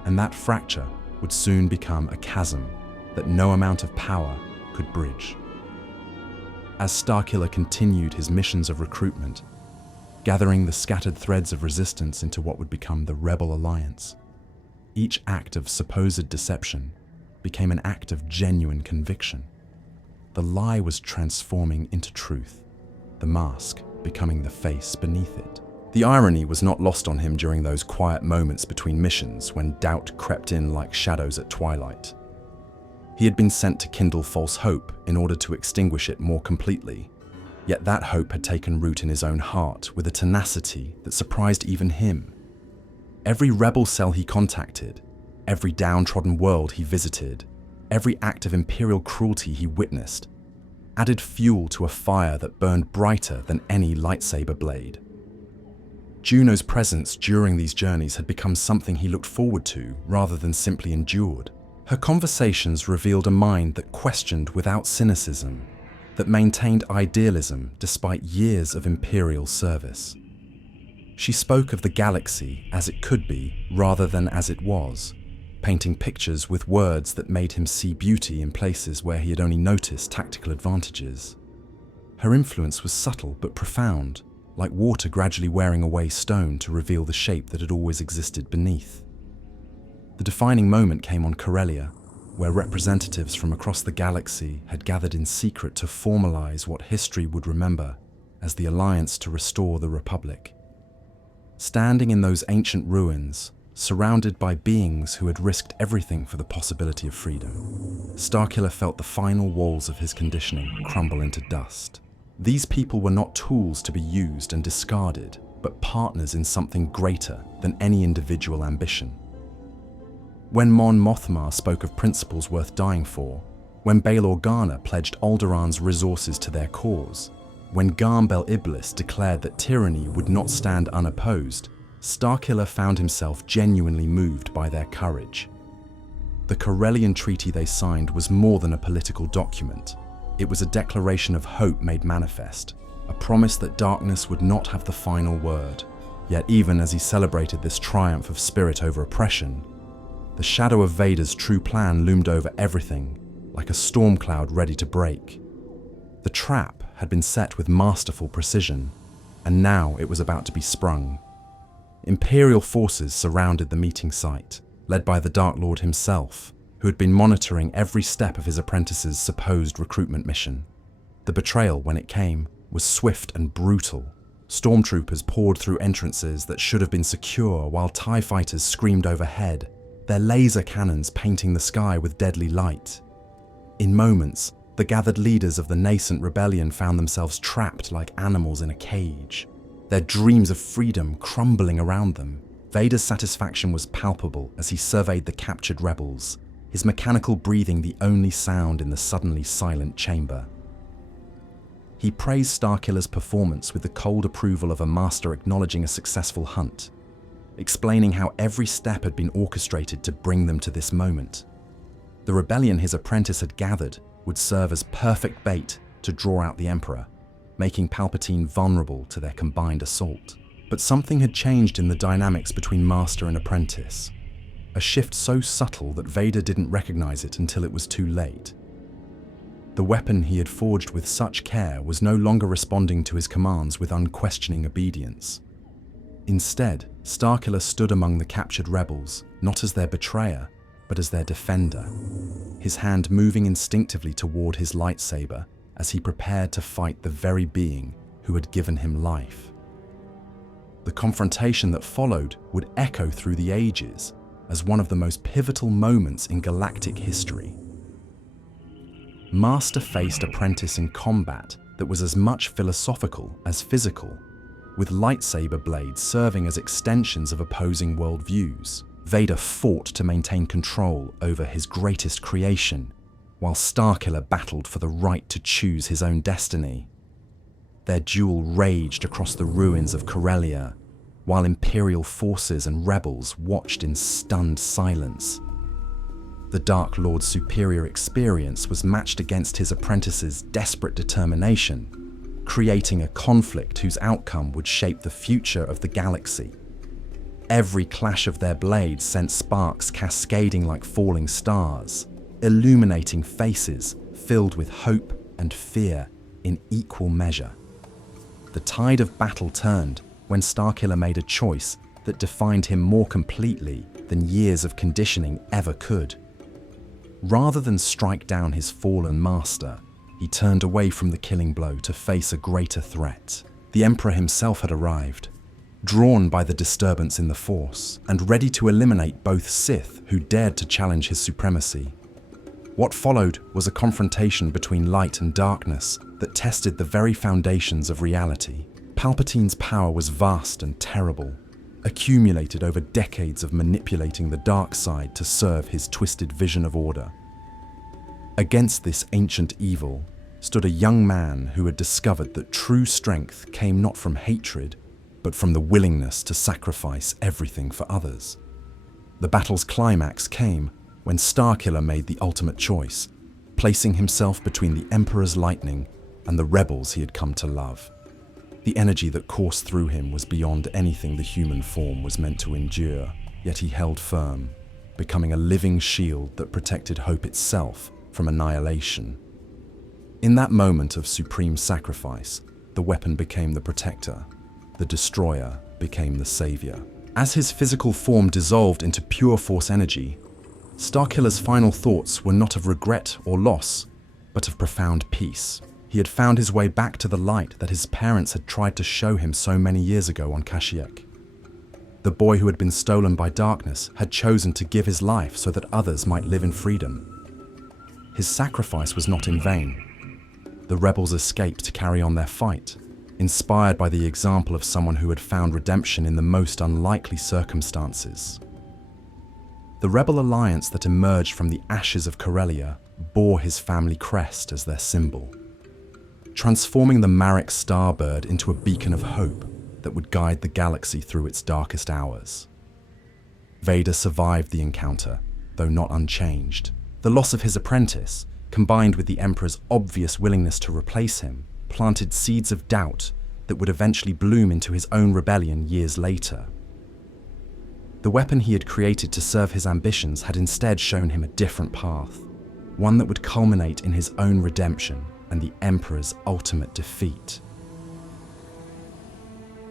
and that fracture would soon become a chasm that no amount of power could bridge. As Starkiller continued his missions of recruitment, gathering the scattered threads of resistance into what would become the Rebel Alliance, each act of supposed deception became an act of genuine conviction. The lie was transforming into truth, the mask becoming the face beneath it. The irony was not lost on him during those quiet moments between missions when doubt crept in like shadows at twilight. He had been sent to kindle false hope in order to extinguish it more completely, yet that hope had taken root in his own heart with a tenacity that surprised even him. Every rebel cell he contacted, every downtrodden world he visited, every act of imperial cruelty he witnessed, added fuel to a fire that burned brighter than any lightsaber blade. Juno's presence during these journeys had become something he looked forward to rather than simply endured. Her conversations revealed a mind that questioned without cynicism, that maintained idealism despite years of imperial service. She spoke of the galaxy as it could be rather than as it was, painting pictures with words that made him see beauty in places where he had only noticed tactical advantages. Her influence was subtle but profound, like water gradually wearing away stone to reveal the shape that had always existed beneath. The defining moment came on Corellia, where representatives from across the galaxy had gathered in secret to formalize what history would remember as the Alliance to restore the Republic. Standing in those ancient ruins, surrounded by beings who had risked everything for the possibility of freedom, Starkiller felt the final walls of his conditioning crumble into dust. These people were not tools to be used and discarded, but partners in something greater than any individual ambition. When Mon Mothma spoke of principles worth dying for, when Bail Organa pledged Alderaan's resources to their cause, when Garm Bel Iblis declared that tyranny would not stand unopposed, Starkiller found himself genuinely moved by their courage. The Corellian treaty they signed was more than a political document. It was a declaration of hope made manifest, a promise that darkness would not have the final word. Yet even as he celebrated this triumph of spirit over oppression, the shadow of Vader's true plan loomed over everything, like a storm cloud ready to break. The trap had been set with masterful precision, and now it was about to be sprung. Imperial forces surrounded the meeting site, led by the Dark Lord himself, who had been monitoring every step of his apprentice's supposed recruitment mission. The betrayal, when it came, was swift and brutal. Stormtroopers poured through entrances that should have been secure while TIE fighters screamed overhead, their laser cannons painting the sky with deadly light. In moments, the gathered leaders of the nascent rebellion found themselves trapped like animals in a cage, their dreams of freedom crumbling around them. Vader's satisfaction was palpable as he surveyed the captured rebels, his mechanical breathing the only sound in the suddenly silent chamber. He praised Starkiller's performance with the cold approval of a master acknowledging a successful hunt, explaining how every step had been orchestrated to bring them to this moment. The rebellion his apprentice had gathered would serve as perfect bait to draw out the Emperor, making Palpatine vulnerable to their combined assault. But something had changed in the dynamics between master and apprentice. A shift so subtle that Vader didn't recognize it until it was too late. The weapon he had forged with such care was no longer responding to his commands with unquestioning obedience. Instead, Starkiller stood among the captured rebels, not as their betrayer, but as their defender, his hand moving instinctively toward his lightsaber as he prepared to fight the very being who had given him life. The confrontation that followed would echo through the ages as one of the most pivotal moments in galactic history. Master faced apprentice in combat that was as much philosophical as physical, with lightsaber blades serving as extensions of opposing worldviews. Vader fought to maintain control over his greatest creation, while Starkiller battled for the right to choose his own destiny. Their duel raged across the ruins of Corellia, while Imperial forces and rebels watched in stunned silence. The Dark Lord's superior experience was matched against his apprentice's desperate determination, creating a conflict whose outcome would shape the future of the galaxy. Every clash of their blades sent sparks cascading like falling stars, illuminating faces filled with hope and fear in equal measure. The tide of battle turned when Starkiller made a choice that defined him more completely than years of conditioning ever could. Rather than strike down his fallen master, he turned away from the killing blow to face a greater threat. The Emperor himself had arrived, drawn by the disturbance in the Force, and ready to eliminate both Sith who dared to challenge his supremacy. What followed was a confrontation between light and darkness that tested the very foundations of reality. Palpatine's power was vast and terrible, accumulated over decades of manipulating the dark side to serve his twisted vision of order. Against this ancient evil stood a young man who had discovered that true strength came not from hatred, but from the willingness to sacrifice everything for others. The battle's climax came when Starkiller made the ultimate choice, placing himself between the Emperor's lightning and the rebels he had come to love. The energy that coursed through him was beyond anything the human form was meant to endure, yet he held firm, becoming a living shield that protected hope itself from annihilation. In that moment of supreme sacrifice, the weapon became the protector, the destroyer became the savior. As his physical form dissolved into pure Force energy, Starkiller's final thoughts were not of regret or loss, but of profound peace. He had found his way back to the light that his parents had tried to show him so many years ago on Kashyyyk. The boy who had been stolen by darkness had chosen to give his life so that others might live in freedom. His sacrifice was not in vain. The rebels escaped to carry on their fight, inspired by the example of someone who had found redemption in the most unlikely circumstances. The rebel alliance that emerged from the ashes of Corellia bore his family crest as their symbol, transforming the Marek starbird into a beacon of hope that would guide the galaxy through its darkest hours. Vader survived the encounter, though not unchanged. The loss of his apprentice, combined with the Emperor's obvious willingness to replace him, planted seeds of doubt that would eventually bloom into his own rebellion years later. The weapon he had created to serve his ambitions had instead shown him a different path, one that would culminate in his own redemption and the Emperor's ultimate defeat.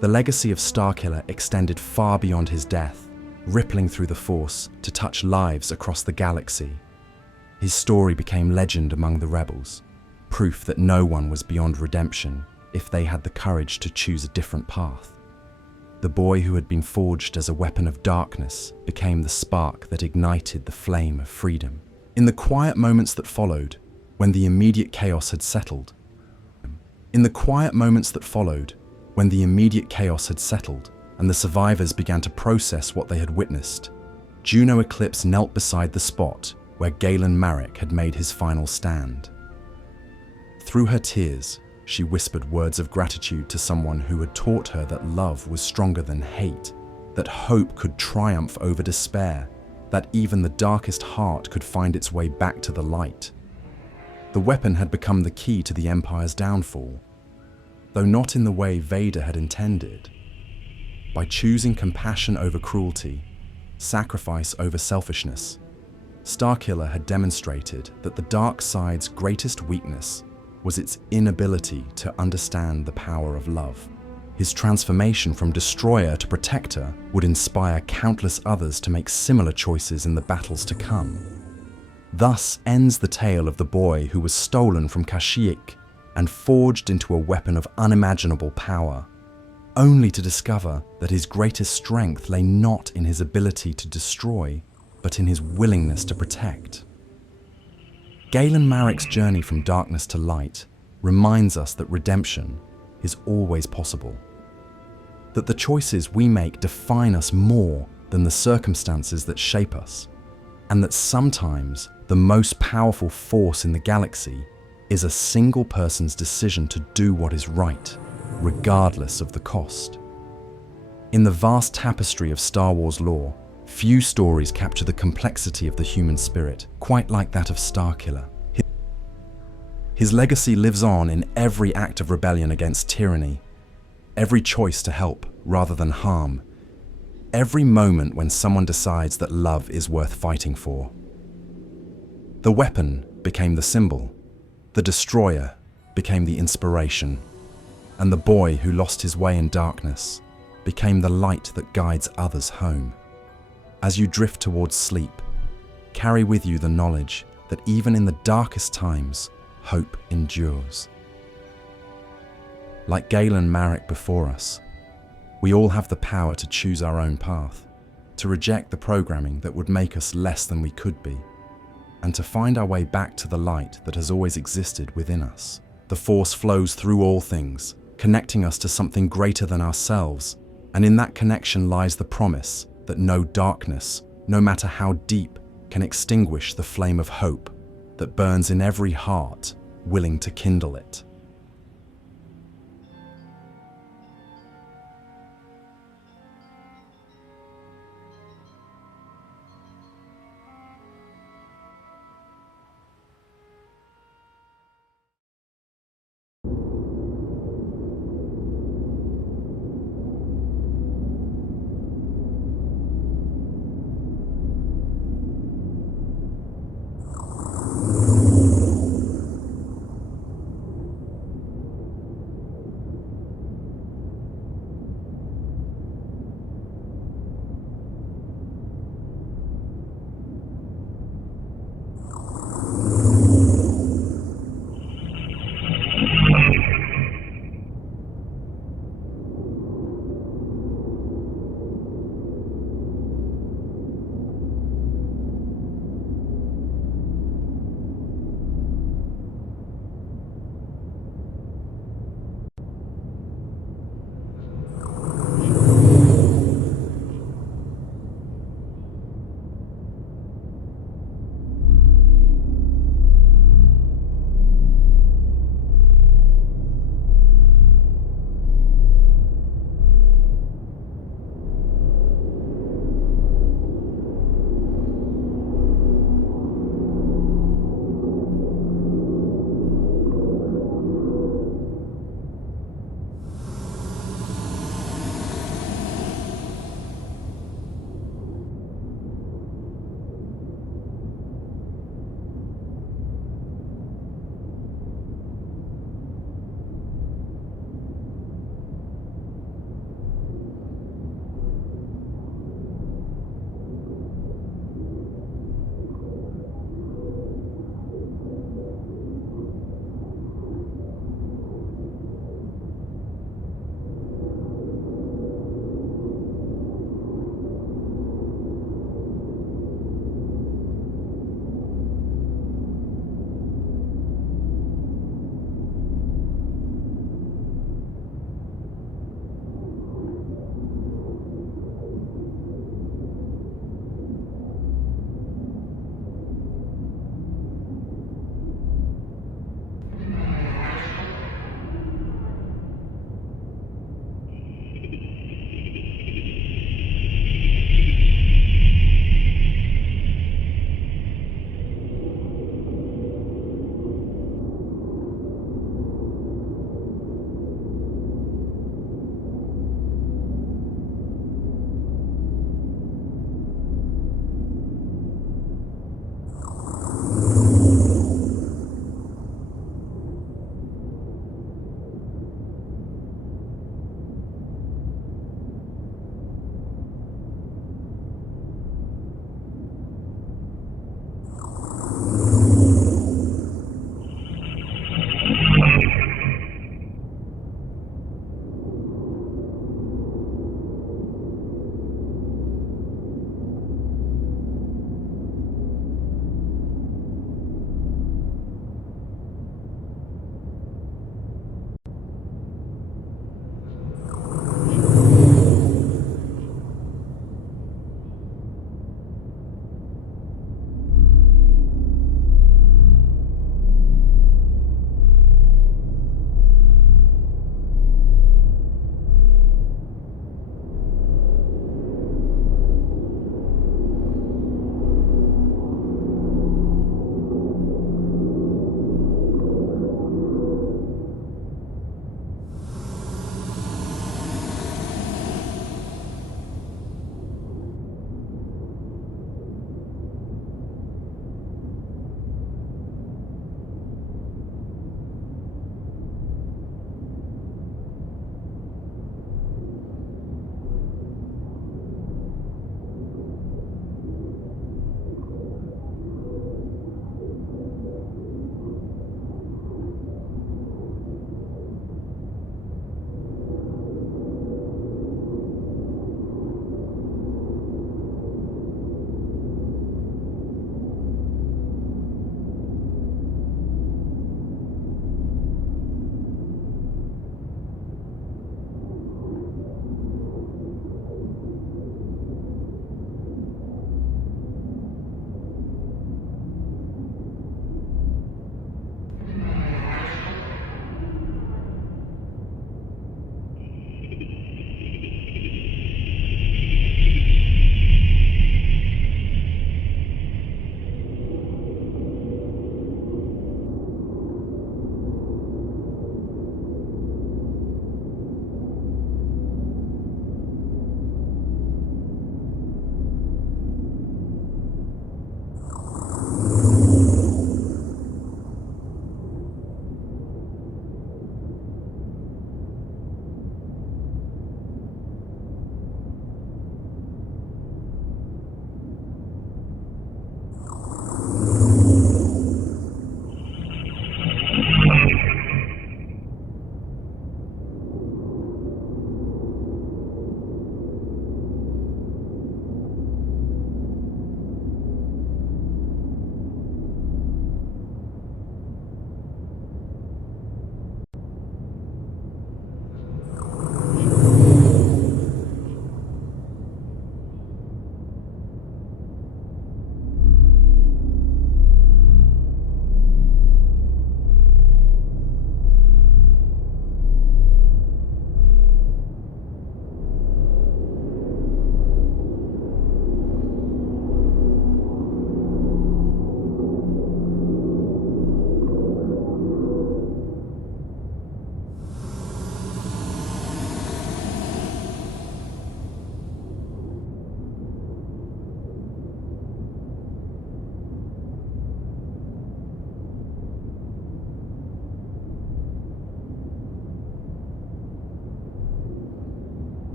The legacy of Starkiller extended far beyond his death, rippling through the Force to touch lives across the galaxy. His story became legend among the rebels, proof that no one was beyond redemption if they had the courage to choose a different path. The boy who had been forged as a weapon of darkness became the spark that ignited the flame of freedom. In the quiet moments that followed, when the immediate chaos had settled, and the survivors began to process what they had witnessed, Juno Eclipse knelt beside the spot where Galen Marek had made his final stand. Through her tears, she whispered words of gratitude to someone who had taught her that love was stronger than hate, that hope could triumph over despair, that even the darkest heart could find its way back to the light. The weapon had become the key to the Empire's downfall, though not in the way Vader had intended. By choosing compassion over cruelty, sacrifice over selfishness, Starkiller had demonstrated that the dark side's greatest weakness was its inability to understand the power of love. His transformation from destroyer to protector would inspire countless others to make similar choices in the battles to come. Thus ends the tale of the boy who was stolen from Kashyyyk and forged into a weapon of unimaginable power, only to discover that his greatest strength lay not in his ability to destroy, but in his willingness to protect. Galen Marek's journey from darkness to light reminds us that redemption is always possible, that the choices we make define us more than the circumstances that shape us, and that sometimes the most powerful force in the galaxy is a single person's decision to do what is right, regardless of the cost. In the vast tapestry of Star Wars lore, few stories capture the complexity of the human spirit quite like that of Starkiller. His legacy lives on in every act of rebellion against tyranny, every choice to help rather than harm, every moment when someone decides that love is worth fighting for. The weapon became the symbol, the destroyer became the inspiration, and the boy who lost his way in darkness became the light that guides others home. As you drift towards sleep, carry with you the knowledge that even in the darkest times, hope endures. Like Galen Marek before us, we all have the power to choose our own path, to reject the programming that would make us less than we could be, and to find our way back to the light that has always existed within us. The Force flows through all things, connecting us to something greater than ourselves, and in that connection lies the promise that no darkness, no matter how deep, can extinguish the flame of hope that burns in every heart willing to kindle it.